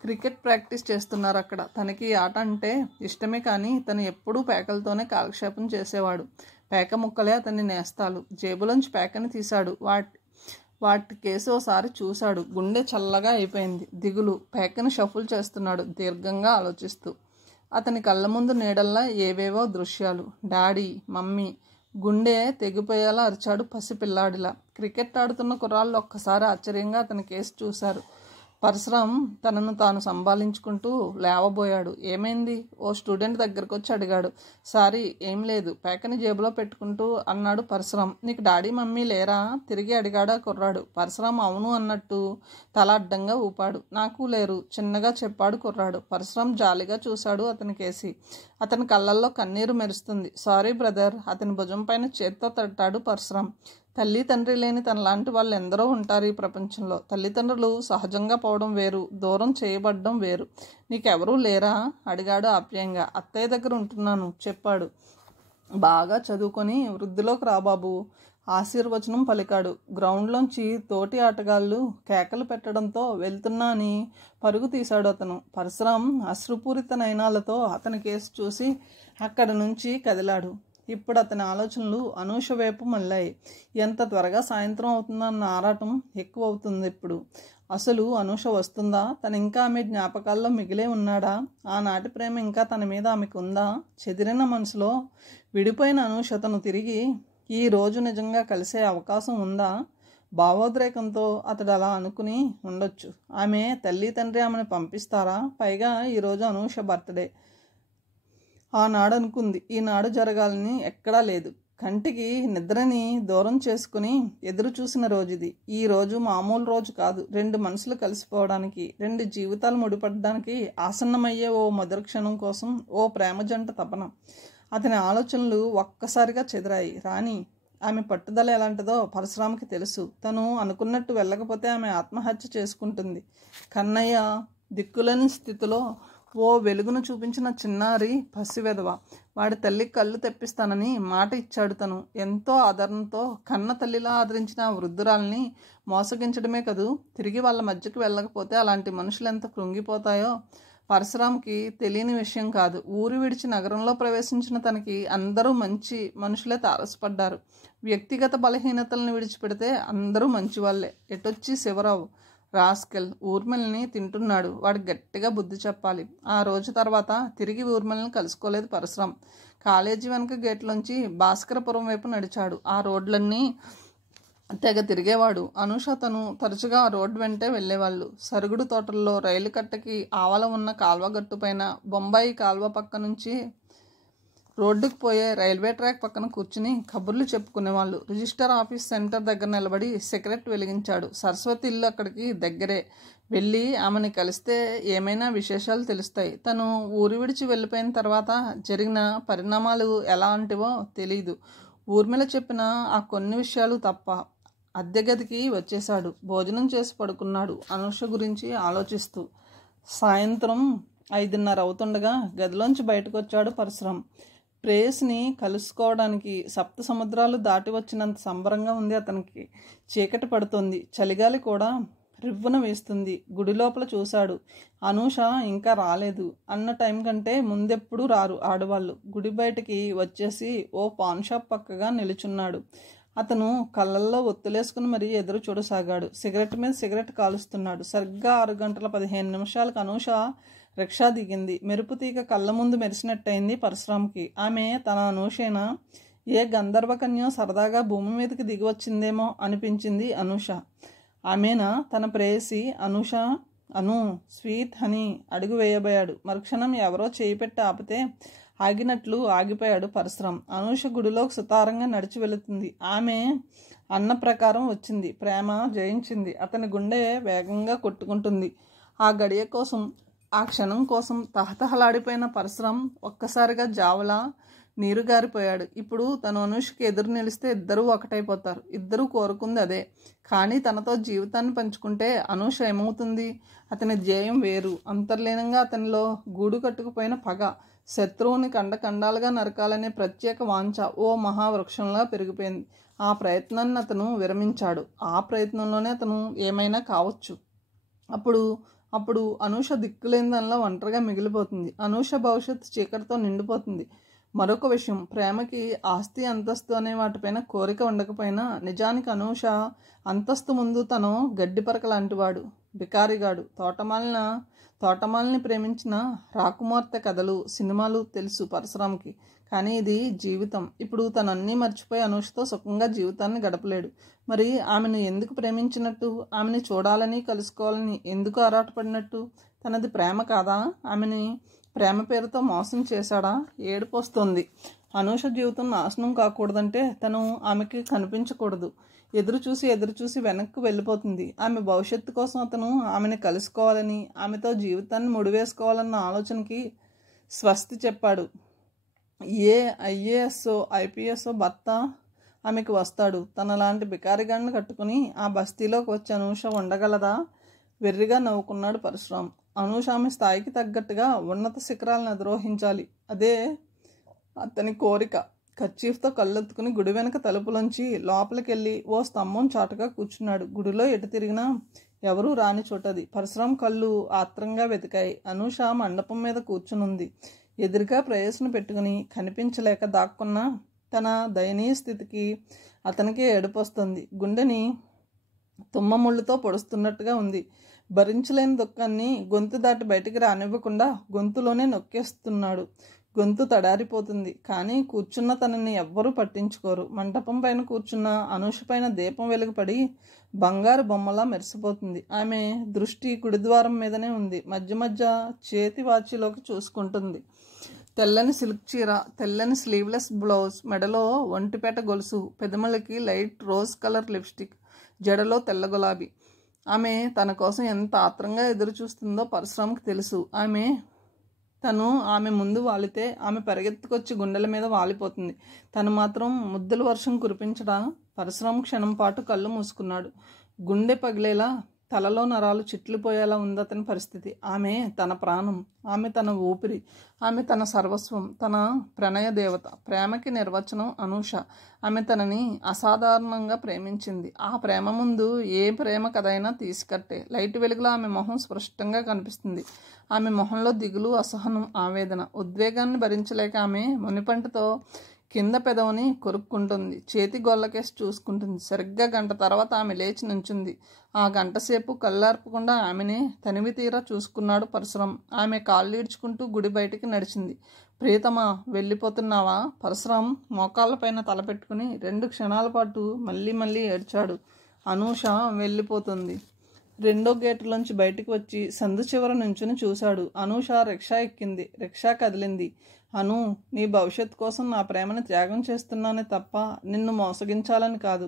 క్రికెట్ ప్రాక్టీస్ చేస్తున్నారు అక్కడ. తనకి ఆట అంటే ఇష్టమే, కానీ తను ఎప్పుడూ పేకలతోనే కాలక్షేపం చేసేవాడు. పేక ముక్కలే అతన్ని నేస్తాలు. జేబులోంచి పేకని తీశాడు. వాటి కేసు ఓసారి చూశాడు. గుండె చల్లగా అయిపోయింది. దిగులు. పేకని షఫుల్ చేస్తున్నాడు దీర్ఘంగా ఆలోచిస్తూ. అతని కళ్ళ ముందు నీడల్లా ఏవేవో దృశ్యాలు. Daddy, mummy. గుండె తెగిపోయేలా అరిచాడు పసిపిల్లాడిలా. క్రికెట్ ఆడుతున్న కుర్రాళ్ళు ఒక్కసారి ఆశ్చర్యంగా అతని కేసు చూశారు. పరశురాం తనను తాను సంభాళించుకుంటూ లేవబోయాడు. ఏమైంది? ఓ స్టూడెంట్ దగ్గరకు వచ్చి అడిగాడు. సారీ, ఏం లేదు, పేకని జేబులో పెట్టుకుంటూ అన్నాడు పరశురాం. నీకు డాడీ మమ్మీ లేరా? తిరిగి అడిగాడా కుర్రాడు. పరశురాం అవును అన్నట్టు తల అడ్డంగా ఊపాడు. నాకు లేరు, చిన్నగా చెప్పాడు కుర్రాడు. పరశురాం జాలిగా చూశాడు అతనికేసి. అతని కళ్ళల్లో కన్నీరు మెరుస్తుంది. సారీ బ్రదర్, అతని భుజం పైన చేత్తో తట్టాడు పరశురాం. తల్లి తండ్రి లేని తనలాంటి వాళ్ళు ఎందరో ఉంటారు ఈ ప్రపంచంలో. తల్లిదండ్రులు సహజంగా పోవడం వేరు, దూరం చేయబడ్డం వేరు. నీకెవరూ లేరా? అడిగాడు ఆప్యాయంగా. అత్తయ్య దగ్గర ఉంటున్నాను చెప్పాడు. బాగా చదువుకొని వృద్ధిలోకి రా బాబు, ఆశీర్వచనం పలికాడు. గ్రౌండ్లోంచి తోటి ఆటగాళ్ళు కేకలు పెట్టడంతో వెళ్తున్నా అని పరుగు తీశాడు అతను. పరశురాం అశ్రుపూరిత నయనాలతో అతని కేసు చూసి అక్కడి నుంచి కదిలాడు. ఇప్పుడు అతని ఆలోచనలు అనూష వైపు మళ్ళాయి. ఎంత త్వరగా సాయంత్రం అవుతుందన్న ఆరాటం ఎక్కువ అవుతుంది ఇప్పుడు. అసలు అనూష వస్తుందా? తను ఇంకా ఆమె జ్ఞాపకాల్లో మిగిలే ఉన్నాడా? ఆనాటి ప్రేమ ఇంకా తన మీద ఆమెకు ఉందా? చెదిరిన మనసులో విడిపోయిన అనూష తను తిరిగి ఈ రోజు నిజంగా కలిసే అవకాశం ఉందా? భావోద్రేకంతో అతడు అలా అనుకుని ఉండొచ్చు. ఆమె తల్లి తండ్రి ఆమెను పంపిస్తారా? పైగా ఈరోజు అనూష బర్త్డే. ఆనాడు అనుకుంది, ఈనాడు జరగాలని ఎక్కడా లేదు. కంటికి నిద్రని దూరం చేసుకుని ఎదురు చూసిన రోజుది. ఈ రోజు మామూలు రోజు కాదు. రెండు మనసులు కలిసిపోవడానికి, రెండు జీవితాలు ముడిపడడానికి ఆసన్నమయ్యే ఓ మధుర క్షణం కోసం ఓ ప్రేమ జంట తపన. అతని ఆలోచనలు ఒక్కసారిగా చెదిరాయి. రాణి ఆమె పట్టుదల ఎలాంటిదో పరశురాంకి తెలుసు. తను అనుకున్నట్టు వెళ్ళకపోతే ఆమె ఆత్మహత్య చేసుకుంటుంది. కన్నయ్య దిక్కులేని స్థితిలో ఓ వెలుగును చూపించిన చిన్నారి పసివెదవ. వాడి తల్లి కళ్ళు తెప్పిస్తానని మాట ఇచ్చాడు. తను ఎంతో ఆదరణతో కన్న తల్లిలా ఆదరించిన ఆ వృద్ధురాల్ని మోసగించడమే కదూ, తిరిగి వాళ్ళ మధ్యకి వెళ్ళకపోతే అలాంటి మనుషులు ఎంత కృంగిపోతాయో పరశురాంకి తెలియని విషయం కాదు. ఊరు విడిచి నగరంలో ప్రవేశించిన తనకి అందరూ మంచి మనుషులే తారసపడ్డారు. వ్యక్తిగత బలహీనతలను విడిచిపెడితే అందరూ మంచివాళ్లే. ఎటొచ్చి శివరావు రాస్కెల్ ఊర్మిళని తింటున్నాడు. వాడు గట్టిగా బుద్ధి చెప్పాలి. ఆ రోజు తర్వాత తిరిగి ఊర్మిళని కలుసుకోలేదు పరశురాం. కాలేజీ వెనక గేట్లోంచి భాస్కరపురం వైపు నడిచాడు. ఆ రోడ్లన్నీ తెగ తిరిగేవాడు. అనూష తను తరచుగా ఆ రోడ్డు వెంటే వెళ్ళేవాళ్ళు. సరుగుడు తోటల్లో, రైలు కట్టకి ఆవల ఉన్న కాల్వ గట్టు పైన, బొంబాయి కాల్వ పక్క నుంచి రోడ్డుకు పోయే రైల్వే ట్రాక్ పక్కన కూర్చుని కబుర్లు చెప్పుకునేవాళ్ళు. రిజిస్టర్ ఆఫీస్ సెంటర్ దగ్గర నిలబడి సిగరెట్ వెలిగించాడు. సరస్వతి ఇల్లు అక్కడికి దగ్గరే. వెళ్ళి ఆమెని కలిస్తే ఏమైనా విశేషాలు తెలుస్తాయి. తను ఊరి విడిచి వెళ్ళిపోయిన తర్వాత జరిగిన పరిణామాలు ఎలాంటివో తెలీదు. ఊర్మిళ చెప్పిన ఆ కొన్ని విషయాలు తప్ప. అద్దె గదికి వచ్చేశాడు. భోజనం చేసి పడుకున్నాడు అనూష గురించి ఆలోచిస్తూ. సాయంత్రం 5:30 అవుతుండగా గదిలోంచి బయటకు వచ్చాడు పరశురాం. ప్రేయస్ని కలుసుకోవడానికి సప్త సముద్రాలు దాటి వచ్చినంత సంబరంగా ఉంది అతనికి. చీకటి పడుతోంది. చలిగాలి కూడా రివ్వున వేస్తుంది. గుడి లోపల చూశాడు. అనూష ఇంకా రాలేదు. అన్న టైం కంటే ముందెప్పుడు రారు ఆడవాళ్ళు. గుడి బయటికి వచ్చేసి ఓ పాన్ షాప్ పక్కగా నిలుచున్నాడు. అతను కళ్ళల్లో ఒత్తులేసుకుని మరీ ఎదురు చూడసాగాడు. సిగరెట్ మీద సిగరెట్ కాలుస్తున్నాడు. సరిగ్గా 6:15 అనూష రిక్షా దిగింది. మెరుపు తీగ కళ్ళ ముందు మెరిసినట్టయింది పరశురాంకి. ఆమె తన అనూషేనా? ఏ గంధర్వకన్యో సరదాగా భూమి మీదకి దిగి వచ్చిందేమో అనిపించింది అనూష. ఆమెనా తన ప్రేయసి? అనూష, అను స్వీట్ అని అడుగు వేయబోయాడు. మరుక్షణం ఎవరో చేయి పెట్టి ఆపితే ఆగినట్లు ఆగిపోయాడు పరశురాం. అనూష గుడిలోకి సుతారంగా నడిచి వెళుతుంది. ఆమె అన్న ప్రకారం వచ్చింది. ప్రేమ జయించింది. అతని గుండె వేగంగా కొట్టుకుంటుంది. ఆ గడియ కోసం, ఆ క్షణం కోసం తహతహలాడిపోయిన పరశురాం ఒక్కసారిగా జావలా నీరు గారిపోయాడు. ఇప్పుడు తను అనూషకి ఎదురు నిలిస్తే ఇద్దరూ ఒకటైపోతారు. ఇద్దరూ కోరుకుంది అదే. కానీ తనతో జీవితాన్ని పంచుకుంటే అనూష ఏమవుతుంది? అతని ధ్యేయం వేరు. అంతర్లీనంగా అతనిలో గూడు కట్టుకుపోయిన పగ, శత్రువుని ఖండఖండాలుగా నరకాలనే ప్రత్యేక వాంఛ ఓ మహావృక్షంలా పెరిగిపోయింది. ఆ ప్రయత్నాన్ని అతను విరమించాడు. ఆ ప్రయత్నంలోనే అతను ఏమైనా కావచ్చు. అప్పుడు అనూష దిక్కులేనిదానిలా ఒంటరిగా మిగిలిపోతుంది. అనూష భవిష్యత్తు చీకటితో నిండిపోతుంది. మరొక విషయం, ప్రేమకి ఆస్తి అంతస్తు అనే వాటిపైన కోరిక ఉండకపోయినా నిజానికి అనూష అంతస్తు ముందు తను గడ్డిపరక లాంటివాడు, బికారిగాడు. తోటమాలిని ప్రేమించిన రాకుమార్తె కథలు, సినిమాలు తెలుసు పరశురాంకి. కానీ ఇది జీవితం. ఇప్పుడు తను అన్నీ మర్చిపోయి అనూషతో సుఖంగా జీవితాన్ని గడపలేడు. మరి ఆమెను ఎందుకు ప్రేమించినట్టు? ఆమెని చూడాలని, కలుసుకోవాలని ఎందుకు ఆరాటపడినట్టు? తనది ప్రేమ కాదా? ఆమెని ప్రేమ పేరుతో మోసం చేశాడా? ఏడుపు వస్తుంది. అనూష జీవితం నాశనం కాకూడదంటే తను ఆమెకి కనిపించకూడదు. ఎదురు చూసి వెనక్కి వెళ్ళిపోతుంది. ఆమె భవిష్యత్తు కోసం అతను ఆమెను కలుసుకోవాలని, ఆమెతో జీవితాన్ని ముడివేసుకోవాలన్న ఆలోచనకి స్వస్తి చెప్పాడు. ఏ ఐఏఎస్ఓ ఐపీఎస్ఓ భర్త ఆమెకు వస్తాడు. తనలాంటి బికారిగాడిని కట్టుకుని ఆ బస్తీలోకి వచ్చి అనూష ఉండగలదా? వెర్రిగా నవ్వుకున్నాడు పరశురాం. అనూష ఆమె స్థాయికి తగ్గట్టుగా ఉన్నత శిఖరాలను అధిరోహించాలి. అదే అతని కోరిక. కర్చీఫ్తో కళ్ళెత్తుకుని గుడి వెనక తలుపులోంచి లోపలికెళ్ళి ఓ స్తంభం చాటుగా కూర్చున్నాడు. గుడిలో ఎటు తిరిగినా ఎవరూ రాని చోటది. పరశురాం కళ్ళు ఆత్రంగా వెతికాయి. అనూష మండపం మీద కూర్చునుంది. ఎదురుగా ప్రవేశం పెట్టుకుని కనిపించలేక దాక్కున్న తన దయనీయ స్థితికి అతనికి ఏడుపొస్తుంది. గుండెని తుమ్మముళ్ళుతో పొడుస్తున్నట్టుగా ఉంది. భరించలేని దుఃఖాన్ని గొంతు దాటి బయటికి రానివ్వకుండా గొంతులోనే నొక్కేస్తున్నాడు. గొంతు తడారిపోతుంది. కానీ కూర్చున్న తనని ఎవ్వరూ పట్టించుకోరు. మంటపం పైన కూర్చున్న అనూష పైన దీపం వెలుగుపడి బంగారు బొమ్మలా మెరిసిపోతుంది. ఆమె దృష్టి కుడిద్వారం మీదనే ఉంది. మధ్య మధ్య చేతి వాచిలోకి చూసుకుంటుంది. తెల్లని సిల్క్ చీర, తెల్లని స్లీవ్లెస్ బ్లౌజ్, మెడలో ఒంటిపేట గొలుసు, పెదమలకి లైట్ రోజ్ కలర్ లిప్స్టిక్, జడలో తెల్ల గులాబీ. ఆమె తన కోసం ఎంత ఆత్రంగా ఎదురు చూస్తుందో పరశురాంకి తెలుసు. తను ఆమె ముందు వాలితే ఆమె పరిగెత్తుకొచ్చి గుండెల మీద వాలిపోతుంది. తను మాత్రం ముద్దుల వర్షం కురిపించడా? పరశురాం క్షణం పాటు కళ్ళు మూసుకున్నాడు. గుండె పగిలేలా, తలలో నరాలు చిట్లిపోయేలా ఉంది అతని పరిస్థితి. ఆమె తన ప్రాణం, ఆమె తన ఊపిరి, ఆమె తన సర్వస్వం, తన ప్రణయ దేవత. ప్రేమకి నిర్వచనం అనూష. ఆమె తనని అసాధారణంగా ప్రేమించింది. ఆ ప్రేమ ముందు ఏ ప్రేమ కథైనా తీసుకట్టే. లైట్ వెలుగులో ఆమె మొహం స్పష్టంగా కనిపిస్తుంది. ఆమె మొహంలో దిగులు, అసహనం, ఆవేదన. ఉద్వేగాన్ని భరించలేక ఆమె మునిపంటతో కింద పెదవుని కొరుక్కుంటుంది. చేతి గొల్లకేసి చూసుకుంటుంది. సరిగ్గా గంట తర్వాత ఆమె లేచి నుంచుంది. ఆ గంటసేపు కళ్ళార్పకుండా ఆమెనే తనివి తీరా చూసుకున్నాడు పరశురాం. ఆమె కాళ్ళు ఈడ్చుకుంటూ గుడి బయటికి నడిచింది. ప్రియతమా, వెళ్ళిపోతున్నావా? పరశురాం మోకాళ్ళపైన తలపెట్టుకుని 2 క్షణాల పాటు మళ్ళీ ఏడ్చాడు. అనూష వెళ్ళిపోతుంది. 2వ గేటులోంచి బయటికి వచ్చి సందు చివర నుంచుని చూశాడు. అనూష రిక్షా ఎక్కింది. రిక్షా కదిలింది. అను, నీ భవిష్యత్తు కోసం నా ప్రేమను త్యాగం చేస్తున్నానే తప్ప నిన్ను మోసగించాలని కాదు.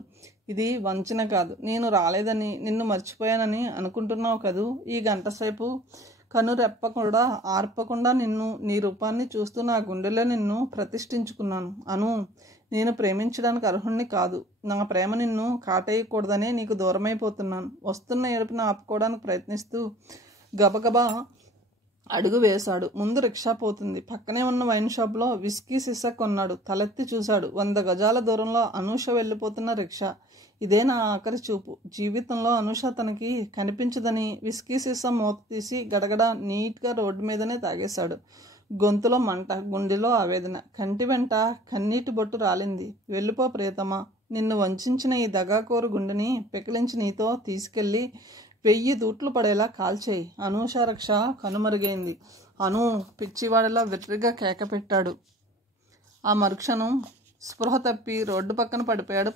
ఇది వంచన కాదు. నేను రాలేదని, నిన్ను మర్చిపోయానని అనుకుంటున్నావు కదూ. ఈ గంటసేపు కనురెప్పకుండా ఆర్పకుండా నీ రూపాన్ని చూస్తూ నా గుండెలో నిన్ను ప్రతిష్ఠించుకున్నాను. అను, నేను ప్రేమించడానికి అర్హుణ్ణి కాదు. నా ప్రేమ నిన్ను కాటేయకూడదనే నీకు దూరమైపోతున్నాను. వస్తున్న ఏడుపును ఆపుకోవడానికి ప్రయత్నిస్తూ గబగబా అడుగు వేశాడు. ముందు రిక్షా పోతుంది. పక్కనే ఉన్న వైన్ షాప్లో విస్కీ సీసా కొన్నాడు. తలెత్తి చూశాడు. 100 గజాల దూరంలో అనూష వెళ్ళిపోతున్న రిక్షా. ఇదే నా ఆఖరి చూపు. జీవితంలో అనూష తనకి కనిపించదని విస్కీ సీసా మూత తీసి గడగడ నీట్గా రోడ్డు మీదనే తాగేశాడు. గొంతులో మంట, గుండెలో ఆవేదన. కంటి వెంట కన్నీటి బొట్టు రాలింది. వెళ్ళిపో ప్రియతమా. నిన్ను వంచిన ఈ దగాకోరు గుండెని పెకిలించి నీతో తీసుకెళ్ళి 1000 దూట్లు పడేలా కాల్చేయి. అనూష రక్ష కనుమరుగైంది. అను పిచ్చివాడిలా వెర్రిగా కేక పెట్టాడు. ఆ మరుక్షణం స్పృహ తప్పి రోడ్డు పక్కన పడిపోయాడు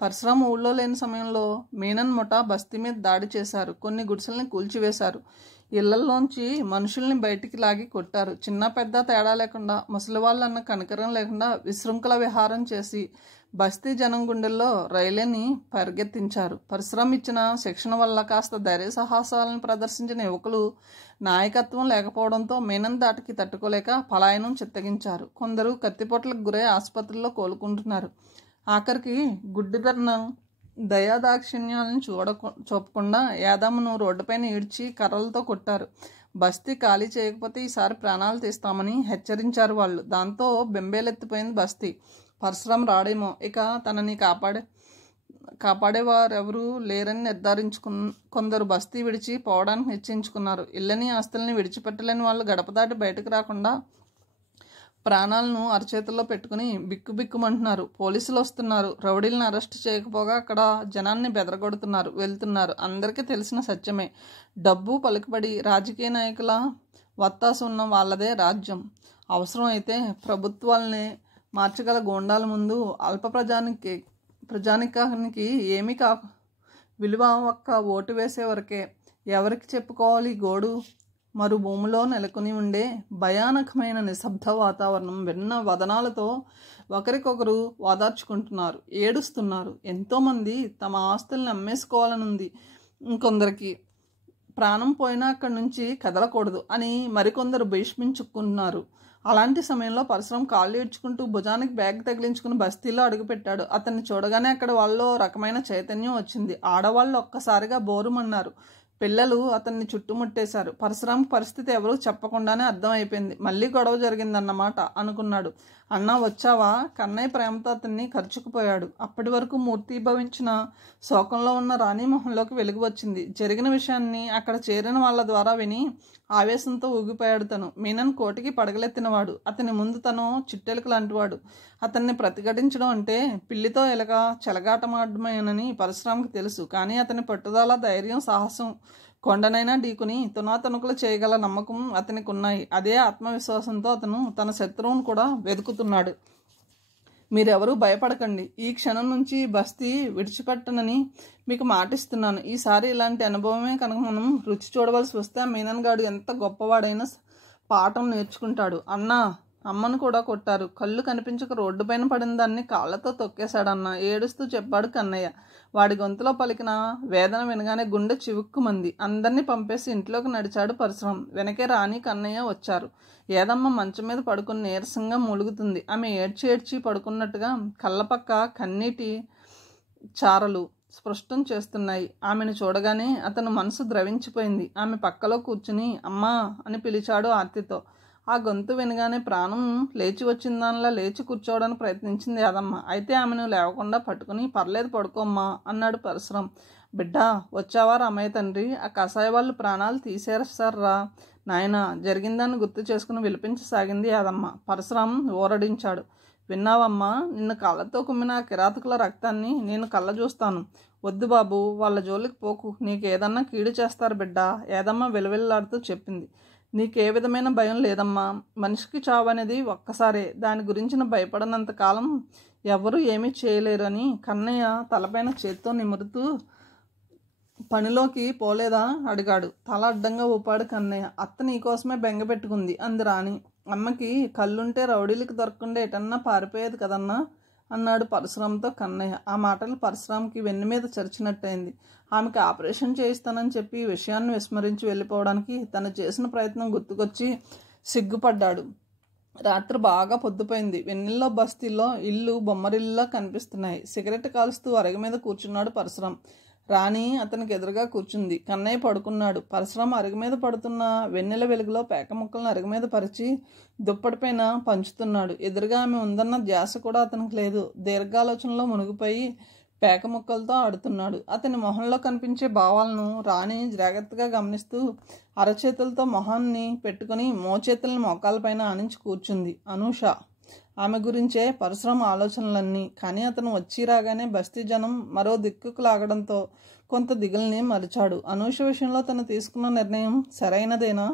పరశురాం ఊళ్ళో లేని సమయంలో మీనన్ ముఠా బస్తీ మీద దాడి చేశారు. కొన్ని గుడిసెల్ని కూల్చివేశారు. ఇళ్లలోంచి మనుషుల్ని బయటికి లాగి కొట్టారు. చిన్న పెద్ద తేడా లేకుండా, ముసలివాళ్ళన్న కనికరం లేకుండా విశృంఖల విహారం చేసి బస్తీ జనం గుండెల్లో రైలుని పరిగెత్తించారు. పరశురాం ఇచ్చిన శిక్షణ వల్ల కాస్త ధైర్య సాహసాలను ప్రదర్శించిన యువకులు నాయకత్వం లేకపోవడంతో మీనన్ దాటికి తట్టుకోలేక పలాయనం చిత్తగించారు. కొందరు కత్తిపోట్లకు గురై ఆసుపత్రిలో కోలుకుంటున్నారు. ఆఖరికి గుడ్డిదర్న దయాదాక్షిణ్యాలను చూపకుండా యాదమ్మను రోడ్డుపైన ఈడ్చి కర్రలతో కొట్టారు. బస్తీ ఖాళీ చేయకపోతే ఈసారి ప్రాణాలు తీస్తామని హెచ్చరించారు వాళ్ళు. దాంతో బెంబేలెత్తిపోయింది బస్తీ. పరశురాం రాడేమో, ఇక తనని కాపాడేవారెవరూ లేరని కొందరు బస్తీ విడిచి పోవడానికి నిశ్చయించుకున్నారు. ఇళ్ళని ఆస్తుల్ని విడిచిపెట్టలేని వాళ్ళు గడప దాటి బయటకు రాకుండా ప్రాణాలను అరచేతుల్లో పెట్టుకుని బిక్కుబిక్కుమంటున్నారు. పోలీసులు వస్తున్నారు. రౌడీలను అరెస్ట్ చేయకపోగా అక్కడ జనాన్ని బెదరగొడుతున్నారు. వెళ్తున్నారు. అందరికీ తెలిసిన సత్యమే. డబ్బు పలుకుబడి రాజకీయ నాయకుల వత్తాసు ఉన్న వాళ్ళదే రాజ్యం. అవసరం అయితే ప్రభుత్వాలనే మార్చగల గూండాల ముందు అల్ప ప్రజానికానికి ఏమీ విలువ ఒక్క ఓటు వేసే వరకే. ఎవరికి చెప్పుకోవాలి గోడు? మరు భూమిలో నెలకొని ఉండే భయానకమైన నిశ్శబ్ద వాతావరణం. విన్న వదనాలతో ఒకరికొకరు ఓదార్చుకుంటున్నారు, ఏడుస్తున్నారు. ఎంతోమంది తమ ఆస్తుల్ని అమ్మేసుకోవాలనుంది. ఇంకొందరికి ప్రాణం పోయినా అక్కడి నుంచి కదలకూడదు అని మరికొందరు భీష్మించుకున్నారు. అలాంటి సమయంలో పరశురాం కాళ్ళు ఈడ్చుకుంటూ భుజానికి బ్యాగ్ తగిలించుకుని బస్తీలో అడుగుపెట్టాడు. అతన్ని చూడగానే అక్కడ వాళ్ళలో రకమైన చైతన్యం వచ్చింది. ఆడవాళ్ళు ఒక్కసారిగా బోరుమన్నారు. పిల్లలు అతన్ని చుట్టుముట్టేశారు. పరశురాం పరిస్థితి ఎవరూ చెప్పకుండానే అర్థమైపోయింది. మళ్ళీ గొడవ జరిగిందన్నమాట అనుకున్నాడు. అన్నా వచ్చావా? కన్నయ్య ప్రేమతో అతన్ని ఖర్చుకుపోయాడు. అప్పటి వరకు మూర్తిభవించిన శోకంలో ఉన్న రాణి మొహంలోకి వెలుగు వచ్చింది. జరిగిన విషయాన్ని అక్కడ చేరిన వాళ్ళ ద్వారా విని ఆవేశంతో ఊగిపోయాడు. తను మీనన్ కోటికి పడగలెత్తినవాడు. అతని ముందు తను చిట్టెలుక లాంటివాడు. అతన్ని ప్రతిఘటించడం అంటే పిల్లితో ఎలక చెలగాటమాడమేనని పరశురాంకి తెలుసు. కానీ అతని పట్టుదల, ధైర్యం, సాహసం కొండనైనా ఢీకుని తునాతనుకులు చేయగల నమ్మకం అతనికి ఉన్నాయి. అదే ఆత్మవిశ్వాసంతో అతను తన శత్రువును కూడా వెతుకుతున్నాడు. మీరెవరూ భయపడకండి. ఈ క్షణం నుంచి బస్తీ విడిచిపెట్టనని మీకు మాటిస్తున్నాను. ఈసారి ఇలాంటి అనుభవమే కనుక మనం రుచి చూడవలసి వస్తే మీనన్ గాడు ఎంత గొప్పవాడైనా పాఠం నేర్చుకుంటాడు. అన్నా, అమ్మను కూడా కొట్టారు. కళ్ళు కనిపించక రోడ్డు పైన పడిన దాన్ని కాళ్ళతో తొక్కేశాడన్న ఏడుస్తూ చెప్పాడు కన్నయ్య. వాడి గొంతులో పలికిన వేదన వినగానే గుండె చివుక్కుమంది. అందరినీ పంపేసి ఇంట్లోకి నడిచాడు పరశురాం. వెనకే రాణి, కన్నయ్య వచ్చారు. ఏదమ్మ మంచం మీద పడుకుని నీరసంగా మూలుగుతుంది. ఆమె ఏడ్చి ఏడ్చి పడుకున్నట్టుగా కళ్ళపక్క కన్నీటి చారలు స్పష్టం చేస్తున్నాయి. ఆమెను చూడగానే అతను మనసు ద్రవించిపోయింది. ఆమె పక్కలో కూర్చుని అమ్మా అని పిలిచాడు ఆర్తితో. ఆ గొంతు వినగానే ప్రాణం లేచి వచ్చిందానిలా లేచి కూర్చోవడానికి ప్రయత్నించింది యాదమ్మ. అయితే ఆమెను లేవకుండా పట్టుకుని పర్లేదు పడుకోమ్మా అన్నాడు పరశురాం. బిడ్డా వచ్చావా రామయ్య తండ్రి? ఆ కషాయ వాళ్ళు ప్రాణాలు తీసేస్తారా నాయన? జరిగిందాన్ని గుర్తు చేసుకుని విలిపించసాగింది యాదమ్మ. పరశురాం ఊరడించాడు. విన్నావమ్మా? నిన్ను కాళ్ళతో కుమ్మిన కిరాతకుల రక్తాన్ని నేను కళ్ళ చూస్తాను. వద్దు బాబు, వాళ్ళ జోలికి పోకు. నీకేదన్నా కీడు చేస్తారు బిడ్డా, యాదమ్మ వెలువెల్లాడుతూ చెప్పింది. నీకే విధమైన భయం లేదమ్మా. మనిషికి చావు అనేది ఒక్కసారే. దాని గురించిన భయపడనంతకాలం ఎవరూ ఏమీ చేయలేరు అని కన్నయ్య తలపైన చేత్తో నిమురుతూ పనిలోకి పోలేదా అడిగాడు. తల అడ్డంగా ఊపాడు కన్నయ్య. అత్త నీకోసమే బెంగ పెట్టుకుంది అంది రాణి. అమ్మకి కళ్ళుంటే రౌడీలకి దొరకకుండా ఎటన్నా పారిపోయేది కదన్నా అన్నాడు పరశురాంతో కన్నయ్య. ఆ మాటలు పరశురాంకి వెన్ను మీద చరిచినట్టయింది. ఆమెకి ఆపరేషన్ చేయిస్తానని చెప్పి ఈ విషయాన్ని విస్మరించి వెళ్ళిపోవడానికి తను చేసిన ప్రయత్నం గుర్తుకొచ్చి సిగ్గుపడ్డాడు. రాత్రి బాగా పొద్దుపోయింది. వెన్నెల్లో బస్తీలో ఇల్లు బొమ్మరిల్లులా కనిపిస్తున్నాయి. సిగరెట్ కాలుస్తూ అరగ మీద కూర్చున్నాడు పరశురాం. రాణి అతనికి ఎదురుగా కూర్చుంది. కన్నయ్య పడుకున్నాడు. పరశురాం అరుగు మీద పడుతున్న వెన్నెల వెలుగులో పేక ముక్కలను అరుగు మీద పరిచి దుప్పటిపైన పంచుతున్నాడు. ఎదురుగా ఆమె ఉందన్న ధ్యాస కూడా అతనికి లేదు. దీర్ఘాలోచనలో మునిగిపోయి పేక ముక్కలతో ఆడుతున్నాడు. అతని మొహంలో కనిపించే భావాలను రాణి జాగ్రత్తగా గమనిస్తూ అరచేతులతో మొహాన్ని పెట్టుకుని మోచేతుల్ని మోకాలపైన ఆనించి కూర్చుంది. అనూష. ఆమె గురించే పరశురాం ఆలోచనలన్నీ. కానీ అతను వచ్చి రాగానే బస్తీ జనం మరో దిక్కుకు లాగడంతో కొంత దిగుల్ని మరిచాడు. అనూష విషయంలో తను తీసుకున్న నిర్ణయం సరైనదేనా?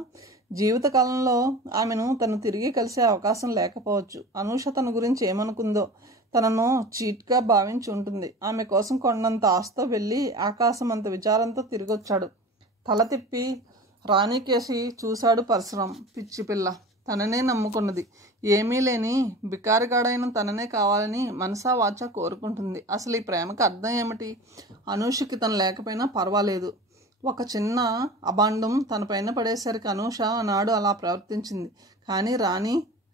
జీవితకాలంలో ఆమెను తను తిరిగి కలిసే అవకాశం లేకపోవచ్చు. అనూష తన గురించి ఏమనుకుందో? తనను చీట్గా భావించి ఉంటుంది. ఆమె కోసం కొండంత ఆస్తో వెళ్ళి ఆకాశం అంత విచారంతో తిరిగొచ్చాడు. తల తిప్పి రాణికేసి చూశాడు పరశురాం. పిచ్చి పిల్ల, తననే నమ్ముకున్నది. ఏమీ లేని బికారిగాడైన తననే కావాలని మనసా వాచా కోరుకుంటుంది. అసలు ఈ ప్రేమకు అర్థం ఏమిటి? అనూషకి తను లేకపోయినా పర్వాలేదు. ఒక చిన్న అభాండం తన పైన పడేసరికి అనూష ఆనాడు అలా ప్రవర్తించింది. కానీ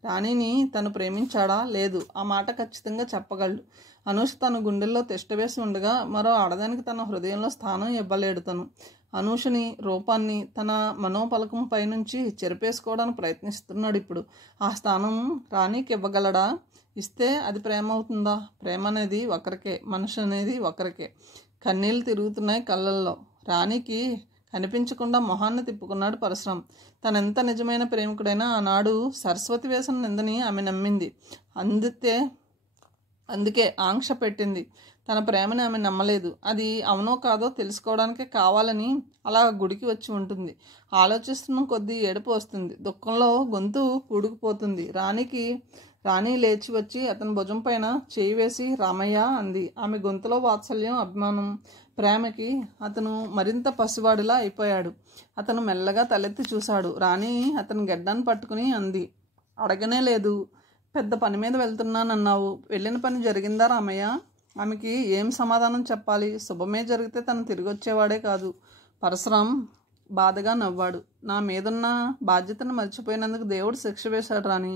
రాణిని తను ప్రేమించాడా? లేదు. ఆ మాట ఖచ్చితంగా చెప్పగలడు. అనూష తన గుండెల్లో తిష్టవేసి ఉండగా మరో ఆడదానికి తన హృదయంలో స్థానం ఇవ్వలేడు. తను అనూషని రూపాన్ని తన మనోపలకం పైనుంచి చెరిపేసుకోవడానికి ప్రయత్నిస్తున్నాడు. ఇప్పుడు ఆ స్థానం రాణికి ఇవ్వగలడా? ఇస్తే అది ప్రేమ అవుతుందా? ప్రేమ అనేది ఒకరికే, మనిషి అనేది ఒకరికే. కన్నీళ్ళు తిరుగుతున్నాయి కళ్ళల్లో. రాణికి కనిపించకుండా మొహాన్ని తిప్పుకున్నాడు పరశురాం. తనెంత నిజమైన ప్రేమికుడైనా ఆనాడు సరస్వతి వేసిన నిందని ఆమె నమ్మింది. అందుకే ఆంక్ష పెట్టింది. తన ప్రేమని ఆమె నమ్మలేదు. అది అవునో కాదో తెలుసుకోవడానికే కావాలని అలా గుడికి వచ్చి ఉంటుంది. ఆలోచిస్తున్న కొద్దీ ఏడుపు వస్తుంది. దుఃఖంలో గొంతు పూడుకుపోతుంది. రాణి లేచి వచ్చి అతని భుజం పైన చేయి వేసి రామయ్య అంది. ఆమె గొంతులో వాత్సల్యం, అభిమానం, ప్రేమకి అతను మరింత పసివాడిలా అయిపోయాడు. అతను మెల్లగా తలెత్తి చూశాడు. రాణి అతని గడ్డాన్ని పట్టుకుని అంది, అడగనే లేదు, పెద్ద పని మీద వెళ్తున్నానన్నావు, వెళ్ళిన పని జరిగిందా రామయ్య? ఆమెకి ఏం సమాధానం చెప్పాలి? శుభమే జరిగితే తను తిరిగి వచ్చేవాడే కాదు. పరశురాం బాధగా నవ్వాడు. నా మీదున్న బాధ్యతను మర్చిపోయినందుకు దేవుడు శిక్ష వేశాడు రాణి.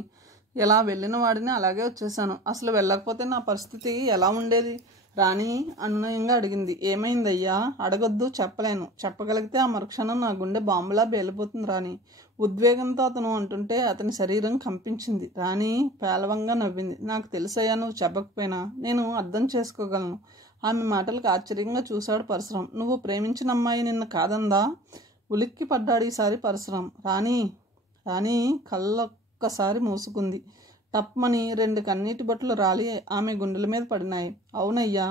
ఇలా వెళ్ళిన వాడిని అలాగే వచ్చేసాను. అసలు వెళ్ళకపోతే నా పరిస్థితి ఎలా ఉండేది? రాణి అనునయంగా అడిగింది. ఏమైందయ్యా? అడగొద్దు, చెప్పలేను. చెప్పగలిగితే ఆ మరుక్షణం నా గుండె బాంబులా పేలిపోతుంది రాణి. ఉద్వేగంతో అతను అంటుంటే అతని శరీరం కంపించింది. రాణి పేలవంగా నవ్వింది. నాకు తెలుసయ్యా, నువ్వు చెప్పకపోయినా నేను అర్థం చేసుకోగలను. ఆమె మాటలకు ఆశ్చర్యంగా చూశాడు పరశురాం. నువ్వు ప్రేమించిన అమ్మాయి నిన్ను కాదందా? ఉలిక్కి పడ్డాడు ఈసారి పరశురాం. రాణి కళ్ళొక్కసారి మూసుకుంది. టప్మని 2 కన్నీటి బొట్లు రాలి ఆమె గుండెల మీద పడినాయి. అవునయ్యా,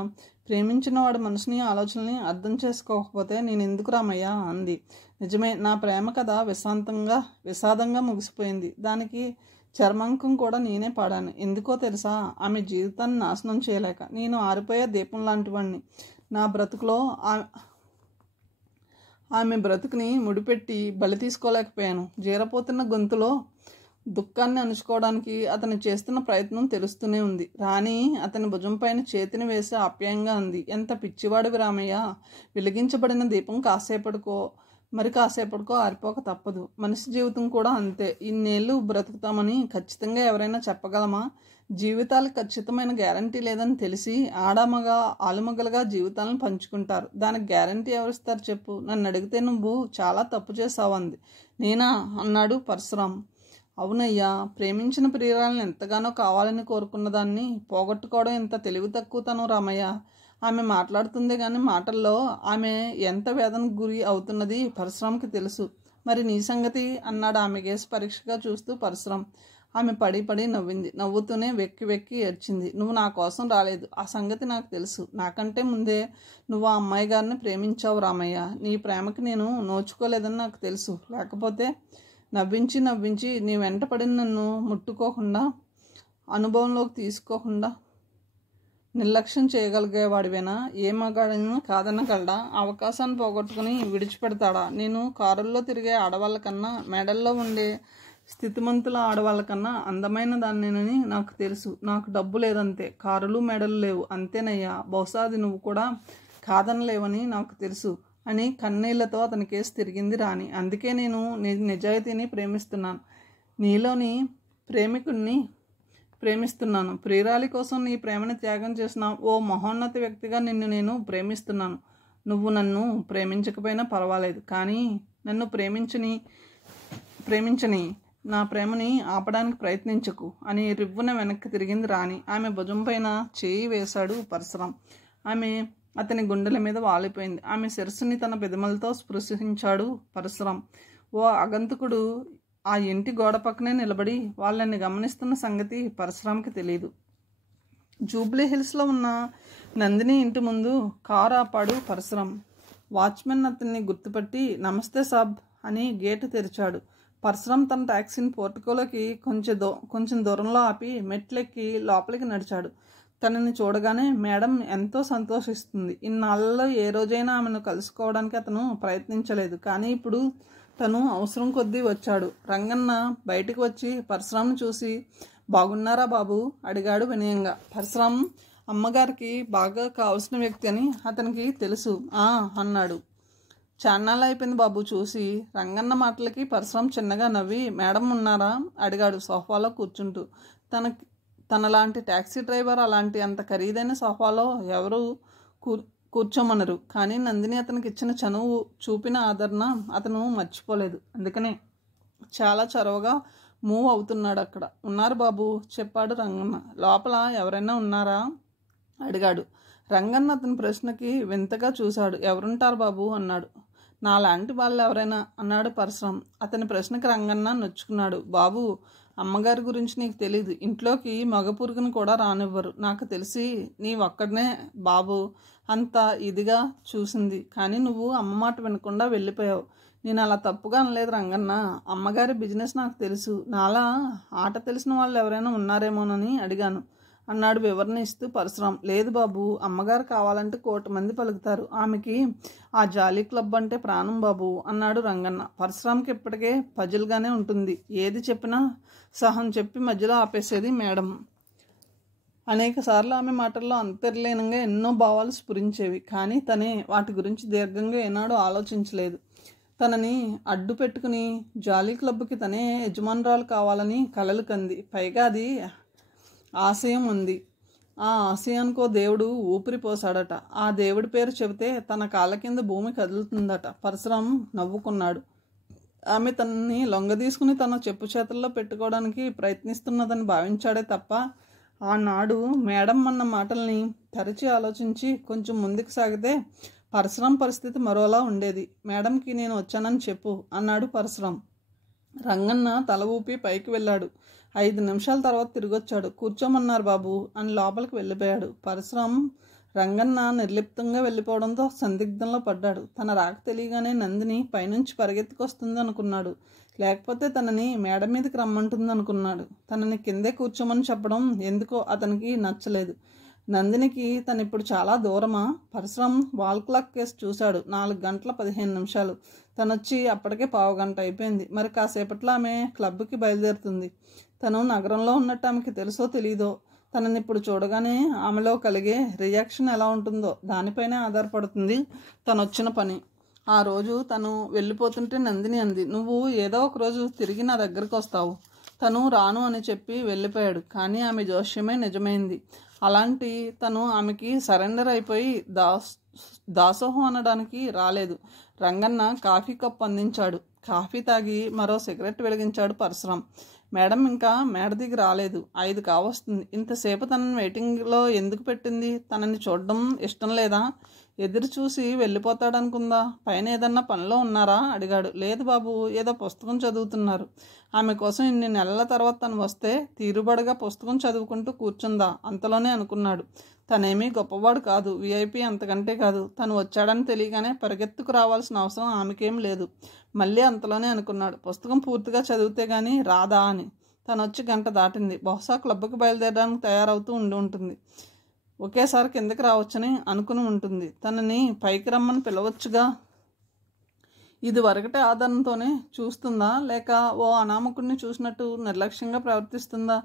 ప్రేమించిన వాడి మనసుని, ఆలోచనల్ని అర్థం చేసుకోకపోతే నేను ఎందుకు రామయ్యా అంది. నిజమే, నా ప్రేమ కథ విషాదంగా ముగిసిపోయింది. దానికి చర్మాంకం కూడా నేనే పాడాను. ఎందుకో తెలుసా? ఆమె జీవితాన్ని నాశనం చేయలేక. నేను ఆరిపోయే దీపం లాంటి వాడిని. నా బ్రతుకులో ఆమె బ్రతుకుని ముడిపెట్టి బలి తీసుకోలేకపోయాను. జీరపోతున్న గొంతులో దుఃఖాన్ని అణుచుకోవడానికి అతను చేస్తున్న ప్రయత్నం తెలుస్తూనే ఉంది. రాణి అతని భుజం పైన చేతిని వేసి ఆప్యాయంగా అంది. ఎంత పిచ్చివాడివి రామయ్య. వెలిగించబడిన దీపం కాసేపటికో ఆరిపోక తప్పదు. మనిషి జీవితం కూడా అంతే. ఇన్నేళ్ళు బ్రతుకుతామని ఖచ్చితంగా ఎవరైనా చెప్పగలమా? జీవితాలకు ఖచ్చితమైన గ్యారంటీ లేదని తెలిసి ఆడమగ ఆలుమగలుగా జీవితాలను పంచుకుంటారు. దానికి గ్యారంటీ ఎవరిస్తారు చెప్పు? నన్ను అడిగితే నువ్వు చాలా తప్పు చేసావు అంది. నేనా అన్నాడు పరశురాం. అవునయ్యా, ప్రేమించిన ప్రియురాలను ఎంతగానో కావాలని కోరుకున్న దాన్ని పోగొట్టుకోవడం ఎంత తెలివి తక్కువతనం రామయ్య. ఆమె మాట్లాడుతుందే కానీ మాటల్లో ఆమె ఎంత వేదనకు గురి అవుతున్నది పరశురాంకి తెలుసు. మరి నీ సంగతి అన్నాడు ఆమె కేసు పరీక్షగా చూస్తూ పరశురాం. ఆమె పడి నవ్వింది. నవ్వుతూనే వెక్కి ఏడ్చింది. నువ్వు నా కోసం రాలేదు, ఆ సంగతి నాకు తెలుసు. నాకంటే ముందే నువ్వు ఆ అమ్మాయి గారిని ప్రేమించావు రామయ్య. నీ ప్రేమకి నేను నోచుకోలేదని నాకు తెలుసు. లేకపోతే నవ్వించి నీ వెంట పడి నన్ను ముట్టుకోకుండా, అనుభవంలోకి తీసుకోకుండా నిర్లక్ష్యం చేయగలిగేవాడివేనా? ఏ మగాడిని కాదనగలడా? అవకాశాన్ని పోగొట్టుకుని విడిచిపెడతాడా? నేను కారుల్లో తిరిగే ఆడవాళ్ళకన్నా, మెడల్లో ఉండే స్థితిమంతుల ఆడవాళ్ళకన్నా అందమైన దాన్నేనని నాకు తెలుసు. నాకు డబ్బు లేదంతే, కారులు మెడలు లేవు అంతేనయ్యా. బహుశా అది నువ్వు కూడా కాదనలేవని నాకు తెలుసు అని కన్నీళ్లతో అతని కేసు తిరిగింది రాణి. అందుకే నేను నిజాయితీని ప్రేమిస్తున్నాను. నీలోని ప్రేమికుణ్ణి ప్రేమిస్తున్నాను. ప్రియురాలి కోసం నీ ప్రేమని త్యాగం చేసిన ఓ మహోన్నత వ్యక్తిగా నిన్ను నేను ప్రేమిస్తున్నాను. నువ్వు నన్ను ప్రేమించకపోయినా పర్వాలేదు, కానీ నన్ను ప్రేమించని నా ప్రేమని ఆపడానికి ప్రయత్నించకు అని రివ్వున వెనక్కి తిరిగింది రాణి. ఆమె భుజం పైన చేయి వేశాడు పరశురాం. ఆమె అతని గుండెల మీద వాలిపోయింది. ఆమె శిరస్సుని తన పెదవులతో స్పృశించాడు పరశురాం. ఓ ఆగంతుకుడు ఆ ఇంటి గోడ పక్కనే నిలబడి వాళ్ళని గమనిస్తున్న సంగతి పరశురాంకి తెలియదు. జూబ్లీ హిల్స్లో ఉన్న నందిని ఇంటి ముందు కారు ఆపాడు పరశురాం. వాచ్మెన్ అతన్ని గుర్తుపట్టి నమస్తే సాబ్ అని గేటు తెరిచాడు. పరశురాం తన టాక్సీని పోర్టుకోలోకి కొంచెం దూరంలో ఆపి మెట్లెక్కి లోపలికి నడిచాడు. తనని చూడగానే మేడం ఎంతో సంతోషిస్తుంది. ఇన్నాళ్ళలో ఏ రోజైనా ఆమెను కలుసుకోవడానికి అతను ప్రయత్నించలేదు, కానీ ఇప్పుడు తను అవసరం కొద్దీ వచ్చాడు. రంగన్న బయటికి వచ్చి పరశురాంను చూసి బాగున్నారా బాబు అడిగాడు వినయంగా. పరశురాం అమ్మగారికి బాగా కావాల్సిన వ్యక్తి అని అతనికి తెలుసు అన్నాడు. చాన్నాళ్ళు అయిపోయింది బాబు చూసి. రంగన్న మాటలకి పరశురాం చిన్నగా నవ్వి మేడం ఉన్నారా అడిగాడు సోఫాలో కూర్చుంటూ. తనలాంటి ట్యాక్సీ డ్రైవర్ అలాంటి అంత ఖరీదైన సోఫాలో ఎవరు కూర్చోమనరు. కానీ నందిని అతనికి ఇచ్చిన చనువు, చూపిన ఆదరణ అతను మర్చిపోలేదు. అందుకనే చాలా చొరవగా మూవ్ అవుతున్నాడు. అక్కడ ఉన్నారు బాబు చెప్పాడు రంగన్న. లోపల ఎవరైనా ఉన్నారా అడిగాడు. రంగన్న అతని ప్రశ్నకి వింతగా చూశాడు. ఎవరుంటారు బాబు అన్నాడు. నాలాంటి వాళ్ళు ఎవరైనా అన్నాడు పరశురాం. అతని ప్రశ్నకి రంగన్న నొచ్చుకున్నాడు. బాబు అమ్మగారి గురించి నీకు తెలీదు. ఇంట్లోకి మగ పురుగుని కూడా రానివ్వరు. నాకు తెలిసి నీ ఒక్కడనే బాబు అంత ఇదిగా చూసింది. కానీ నువ్వు అమ్మ మాట వినకుండా వెళ్ళిపోయావు. నేను అలా తప్పుగా అనలేదు రంగన్న. అమ్మగారి బిజినెస్ నాకు తెలుసు. నాలా ఆట తెలిసిన వాళ్ళు ఎవరైనా ఉన్నారేమోనని అడిగాను అన్నాడు వివరణ ఇస్తూ పరశురాం. లేదు బాబు, అమ్మగారు కావాలంటే 1,000,000 మంది పలుకుతారు. ఆమెకి ఆ జాలీ క్లబ్ అంటే ప్రాణం బాబు అన్నాడు రంగన్న. పరశురాంకి ఇప్పటికే పజిల్గానే ఉంటుంది. ఏది చెప్పినా సహం చెప్పి మధ్యలో ఆపేసేది మేడం. అనేక సార్లు ఆమె మాటల్లో అంతర్లీనంగా ఎన్నో భావాలు స్ఫురించేవి. కానీ తనే వాటి గురించి దీర్ఘంగా ఏనాడూ ఆలోచించలేదు. తనని అడ్డు పెట్టుకుని జాలీ క్లబ్కి తనే యజమానురాలు కావాలని కలలు కంది. పైగా అది ఆశయం ఉంది. ఆ ఆశయానికో దేవుడు ఊపిరి పోసాడట. ఆ దేవుడి పేరు చెబితే తన కాళ్ళ కింద భూమి కదులుతుందట. పరశురాం నవ్వుకున్నాడు. ఆమె తనని లొంగదీసుకుని తన చెప్పు చేతుల్లో పెట్టుకోవడానికి ప్రయత్నిస్తున్నదని భావించాడే తప్ప ఆనాడు మేడం అన్న మాటల్ని తరచి ఆలోచించి కొంచెం ముందుకు సాగితే పరశురాం పరిస్థితి మరోలా ఉండేది. మేడంకి నేను వచ్చానని చెప్పు అన్నాడు పరశురాం. రంగన్న తల ఊపి పైకి వెళ్ళాడు. 5 నిమిషాల తర్వాత తిరిగొచ్చాడు. కూర్చోమన్నారు బాబు అని లోపలికి వెళ్ళిపోయాడు. పరశురాం రంగన్న నిర్లిప్తంగా వెళ్ళిపోవడంతో సందిగ్ధంలో పడ్డాడు. తన రాక తెలియగానే నందిని పైనుంచి పరిగెత్తుకొస్తుంది అనుకున్నాడు. లేకపోతే తనని మేడ మీదకి రమ్మంటుంది అనుకున్నాడు. తనని కిందే కూర్చోమని చెప్పడం ఎందుకో అతనికి నచ్చలేదు. నందినికి తను ఇప్పుడు చాలా దూరమా? పరశురాం వాల్ క్లాక్ కేసు చూశాడు. 4:15 తనొచ్చి అప్పటికే 1/2 అయిపోయింది. మరి కాసేపట్లో ఆమె క్లబ్కి బయలుదేరుతుంది. తను నగరంలో ఉన్నట్టు ఆమెకి తెలుసో తెలీదో. తనని ఇప్పుడు చూడగానే ఆమెలో కలిగే రియాక్షన్ ఎలా ఉంటుందో దానిపైనే ఆధారపడుతుంది తను వచ్చిన పని. ఆ రోజు తను వెళ్ళిపోతుంటే నందిని అంది, నువ్వు ఏదో ఒక రోజు తిరిగి నా దగ్గరకు వస్తావు. తను రాను అని చెప్పి వెళ్ళిపోయాడు. కానీ ఆమె జోష్యమే నిజమైంది. అలాంటి తను ఆమెకి సరెండర్ అయిపోయి దాసోహం అనడానికి రాలేదు. రంగన్న కాఫీ కప్ అందించాడు. కాఫీ తాగి మరో సిగరెట్ వెలిగించాడు పరశురాం. మేడం ఇంకా మేడ దిగి రాలేదు. 5 కావస్తుంది. ఇంతసేపు తనని వెయిటింగ్లో ఎందుకు పెట్టింది? తనని చూడడం ఇష్టం లేదా? ఎదురు చూసి వెళ్ళిపోతాడనుకుందా? పైన ఏదన్నా పనిలో ఉన్నారా అడిగాడు. లేదు బాబు, ఏదో పుస్తకం చదువుతున్నారు. ఆమె కోసం ఇన్ని నెలల తర్వాత తను వస్తే తీరుబడిగా పుస్తకం చదువుకుంటూ కూర్చుందా? అంతలోనే అనుకున్నాడు. తనేమీ గొప్పవాడు కాదు, విఐపి అంతకంటే కాదు. తను వచ్చాడని తెలియగానే పరిగెత్తుకు రావాల్సిన అవసరం ఆమెకేం లేదు. మళ్ళీ అంతలోనే అనుకున్నాడు, పుస్తకం పూర్తిగా చదివితే గానీ రాదా అని. తను వచ్చి 1 గంట దాటింది. బహుశా క్లబ్కి బయలుదేరడానికి తయారవుతూ ఉంటుంది. ఒకేసారి కిందకి రావచ్చని అనుకుని ఉంటుంది. తనని పైకి రమ్మని పిలవచ్చుగా. ఇది వరకటి ఆదరణతోనే చూస్తుందా, లేక ఓ అనామకుడిని చూసినట్టు నిర్లక్ష్యంగా ప్రవర్తిస్తుందా?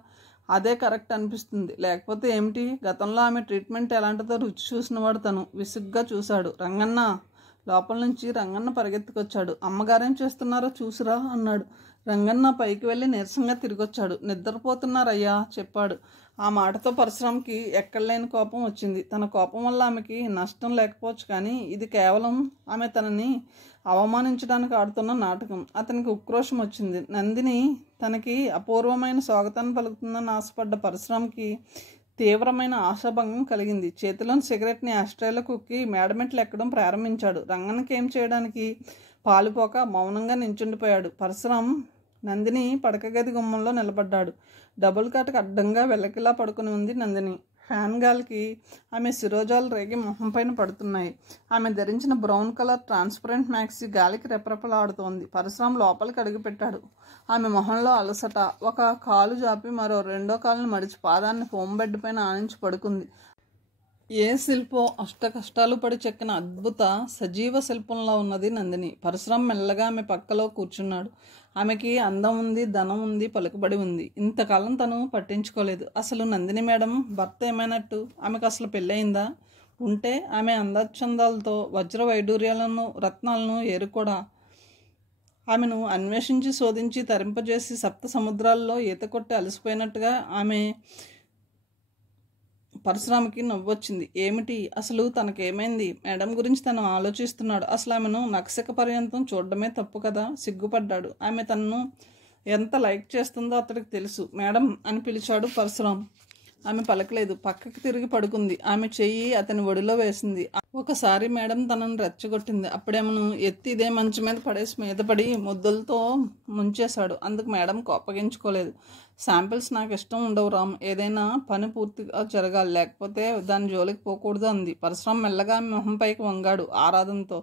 అదే కరెక్ట్ అనిపిస్తుంది. లేకపోతే ఏమిటి? గతంలో ఆమె ట్రీట్మెంట్ ఎలాంటిదో రుచి చూసినవాడు తను. విసుగ్గా చూశాడు. రంగన్న లోపల నుంచి రంగన్న పరిగెత్తుకొచ్చాడు. అమ్మగారేం చేస్తున్నారో చూసిరా అన్నాడు. రంగన్న పైకి వెళ్ళి నీరసంగా తిరిగొచ్చాడు. నిద్రపోతున్నారయ్యా చెప్పాడు. ఆ మాటతో పరశురాంకి ఎక్కడలేని కోపం వచ్చింది. తన కోపం వల్ల ఆమెకి నష్టం లేకపోవచ్చు, కానీ ఇది కేవలం ఆమె తనని అవమానించడానికి ఆడుతున్న నాటకం. అతనికి ఉక్రోషం వచ్చింది. నందిని తనకి అపూర్వమైన స్వాగతాన్ని పలుకుతుందని ఆశపడ్డ పరశురాంకి తీవ్రమైన ఆశాభంగం కలిగింది. చేతిలోని సిగరెట్ని ఆస్ట్రేలో కుక్కి మేడమెట్లు ఎక్కడం ప్రారంభించాడు. రంగన్నకి ఏం చేయడానికి పాలుపోక మౌనంగా నించుండిపోయాడు. పరశురాం నందిని పడక గది గుమ్మంలో నిలబడ్డాడు. డబుల్ కాట్కి అడ్డంగా వెల్లకిలా పడుకుని ఉంది నందిని. ఫ్యాన్ గాలికి ఆమె శిరోజాలు రేగి మొహం పైన పడుతున్నాయి. ఆమె ధరించిన బ్రౌన్ కలర్ ట్రాన్స్పరెంట్ మ్యాక్సీ గాలికి రెపరెపలాడుతోంది. పరశురాం లోపలికి అడుగుపెట్టాడు. ఆమె మొహంలో అలసట. ఒక కాలు జాపి మరో 2వ కాలుని మడిచి పాదాన్ని ఫోమ్ బెడ్ పైన ఆనించి పడుకుంది. ఏ శిల్పో అష్ట కష్టాలు పడి చెక్కిన అద్భుత సజీవ శిల్పంలో ఉన్నది నందిని. పరశురాం మెల్లగా ఆమె పక్కలో కూర్చున్నాడు. ఆమెకి అందం ఉంది, ధనం ఉంది, పలుకుబడి ఉంది. ఇంతకాలం తను పట్టించుకోలేదు. అసలు నందిని మేడం భర్త ఏమైనట్టు? ఆమెకు అసలు పెళ్ళయిందా? ఉంటే ఆమె అందచందాలతో వజ్ర వైడూర్యాలను రత్నాలను ఏరుకోడా? ఆమెను అన్వేషించి శోధించి తరింపజేసి 7 సముద్రాల్లో ఈత కొట్టి అలసిపోయినట్టుగా ఆమె. పరశురామికి నవ్వొచ్చింది. ఏమిటి అసలు తనకేమైంది? మేడం గురించి తను ఆలోచిస్తున్నాడు. అసలు ఆమెను నక్షక పర్యంతం చూడడమే తప్పు కదా. సిగ్గుపడ్డాడు. ఆమె తనను ఎంత లైక్ చేస్తుందో అతడికి తెలుసు. మేడం అని పిలిచాడు పరశురాం. ఆమె పలకలేదు. పక్కకి తిరిగి పడుకుంది. ఆమె చెయ్యి అతని ఒడిలో వేసింది. ఒకసారి మేడం తనను రెచ్చగొట్టింది. అప్పుడేమను ఎత్తి ఇదే మంచం మీద పడేసి మీద పడి ముద్దులతో ముంచేశాడు. అందుకు మేడం కోపగించుకోలేదు. శాంపిల్స్ నాకు ఇష్టం ఉండవు రామ్, ఏదైనా పని పూర్తిగా జరగాలి, లేకపోతే దాని జోలికి పోకూడదు అంది. పరశురాం మెల్లగా ఆమె మొహం పైకి వంగాడు ఆరాధనతో.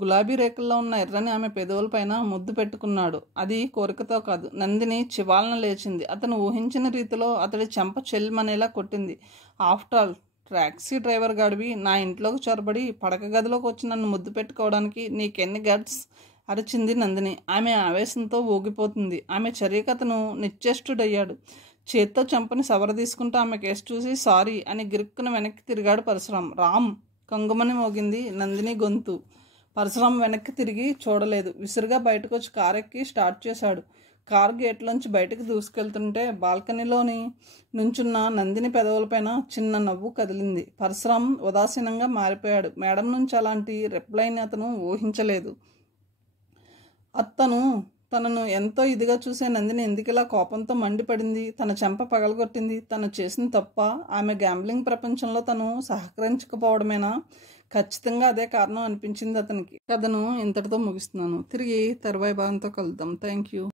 గులాబీ రేకుల్లో ఉన్న ఎర్రని ఆమె పెదవుల పైన ముద్దు పెట్టుకున్నాడు. అది కోరికతో కాదు. నందిని చివాలన లేచింది. అతను ఊహించిన రీతిలో అతడి చెంప చెల్మనేలా కొట్టింది. ఆఫ్టర్ ఆల్ టాక్సీ డ్రైవర్ గాడివి నా ఇంట్లోకి చొరబడి పడక గదిలోకి వచ్చి నన్ను ముద్దు పెట్టుకోవడానికి నీకెన్ని గట్స్ అరిచింది నందిని. ఆమె ఆవేశంతో ఊగిపోతుంది. ఆమె చర్యకు అతను నిశ్చేష్టుడయ్యాడు. చేత్తో చెంపని సవర తీసుకుంటూ ఆమె కేసు చూసి సారీ అని గిరుక్కున వెనక్కి తిరిగాడు పరశురాం. రామ్ కంగుమని మోగింది నందిని గొంతు. పరశురాం వెనక్కి తిరిగి చూడలేదు. విసురుగా బయటకు వచ్చి కారు ఎక్కి స్టార్ట్ చేశాడు. కారు గేట్లోంచి బయటకు దూసుకెళ్తుంటే బాల్కనీలోని నుంచున్న నందిని పెదవులపైన చిన్న నవ్వు కదిలింది. పరశురాం ఉదాసీనంగా మారిపోయాడు. మేడం నుంచి అలాంటి రిప్లైని అతను ఊహించలేదు. అతను తనను ఎంతో ఇదిగా చూసే నందిని ఎందుకిలా కోపంతో మండిపడింది? తన చెంప పగలగొట్టింది తను చేసిన తప్ప? ఆమె గ్యాంబ్లింగ్ ప్రపంచంలో తను సహకరించకపోవడమేనా? ఖచ్చితంగా అదే కారణం అనిపించింది అతనికి. కథను ఇంతటితో ముగిస్తున్నాను. తిరిగి తర్వాయి భాగంతో కలుద్దాం. Thank you.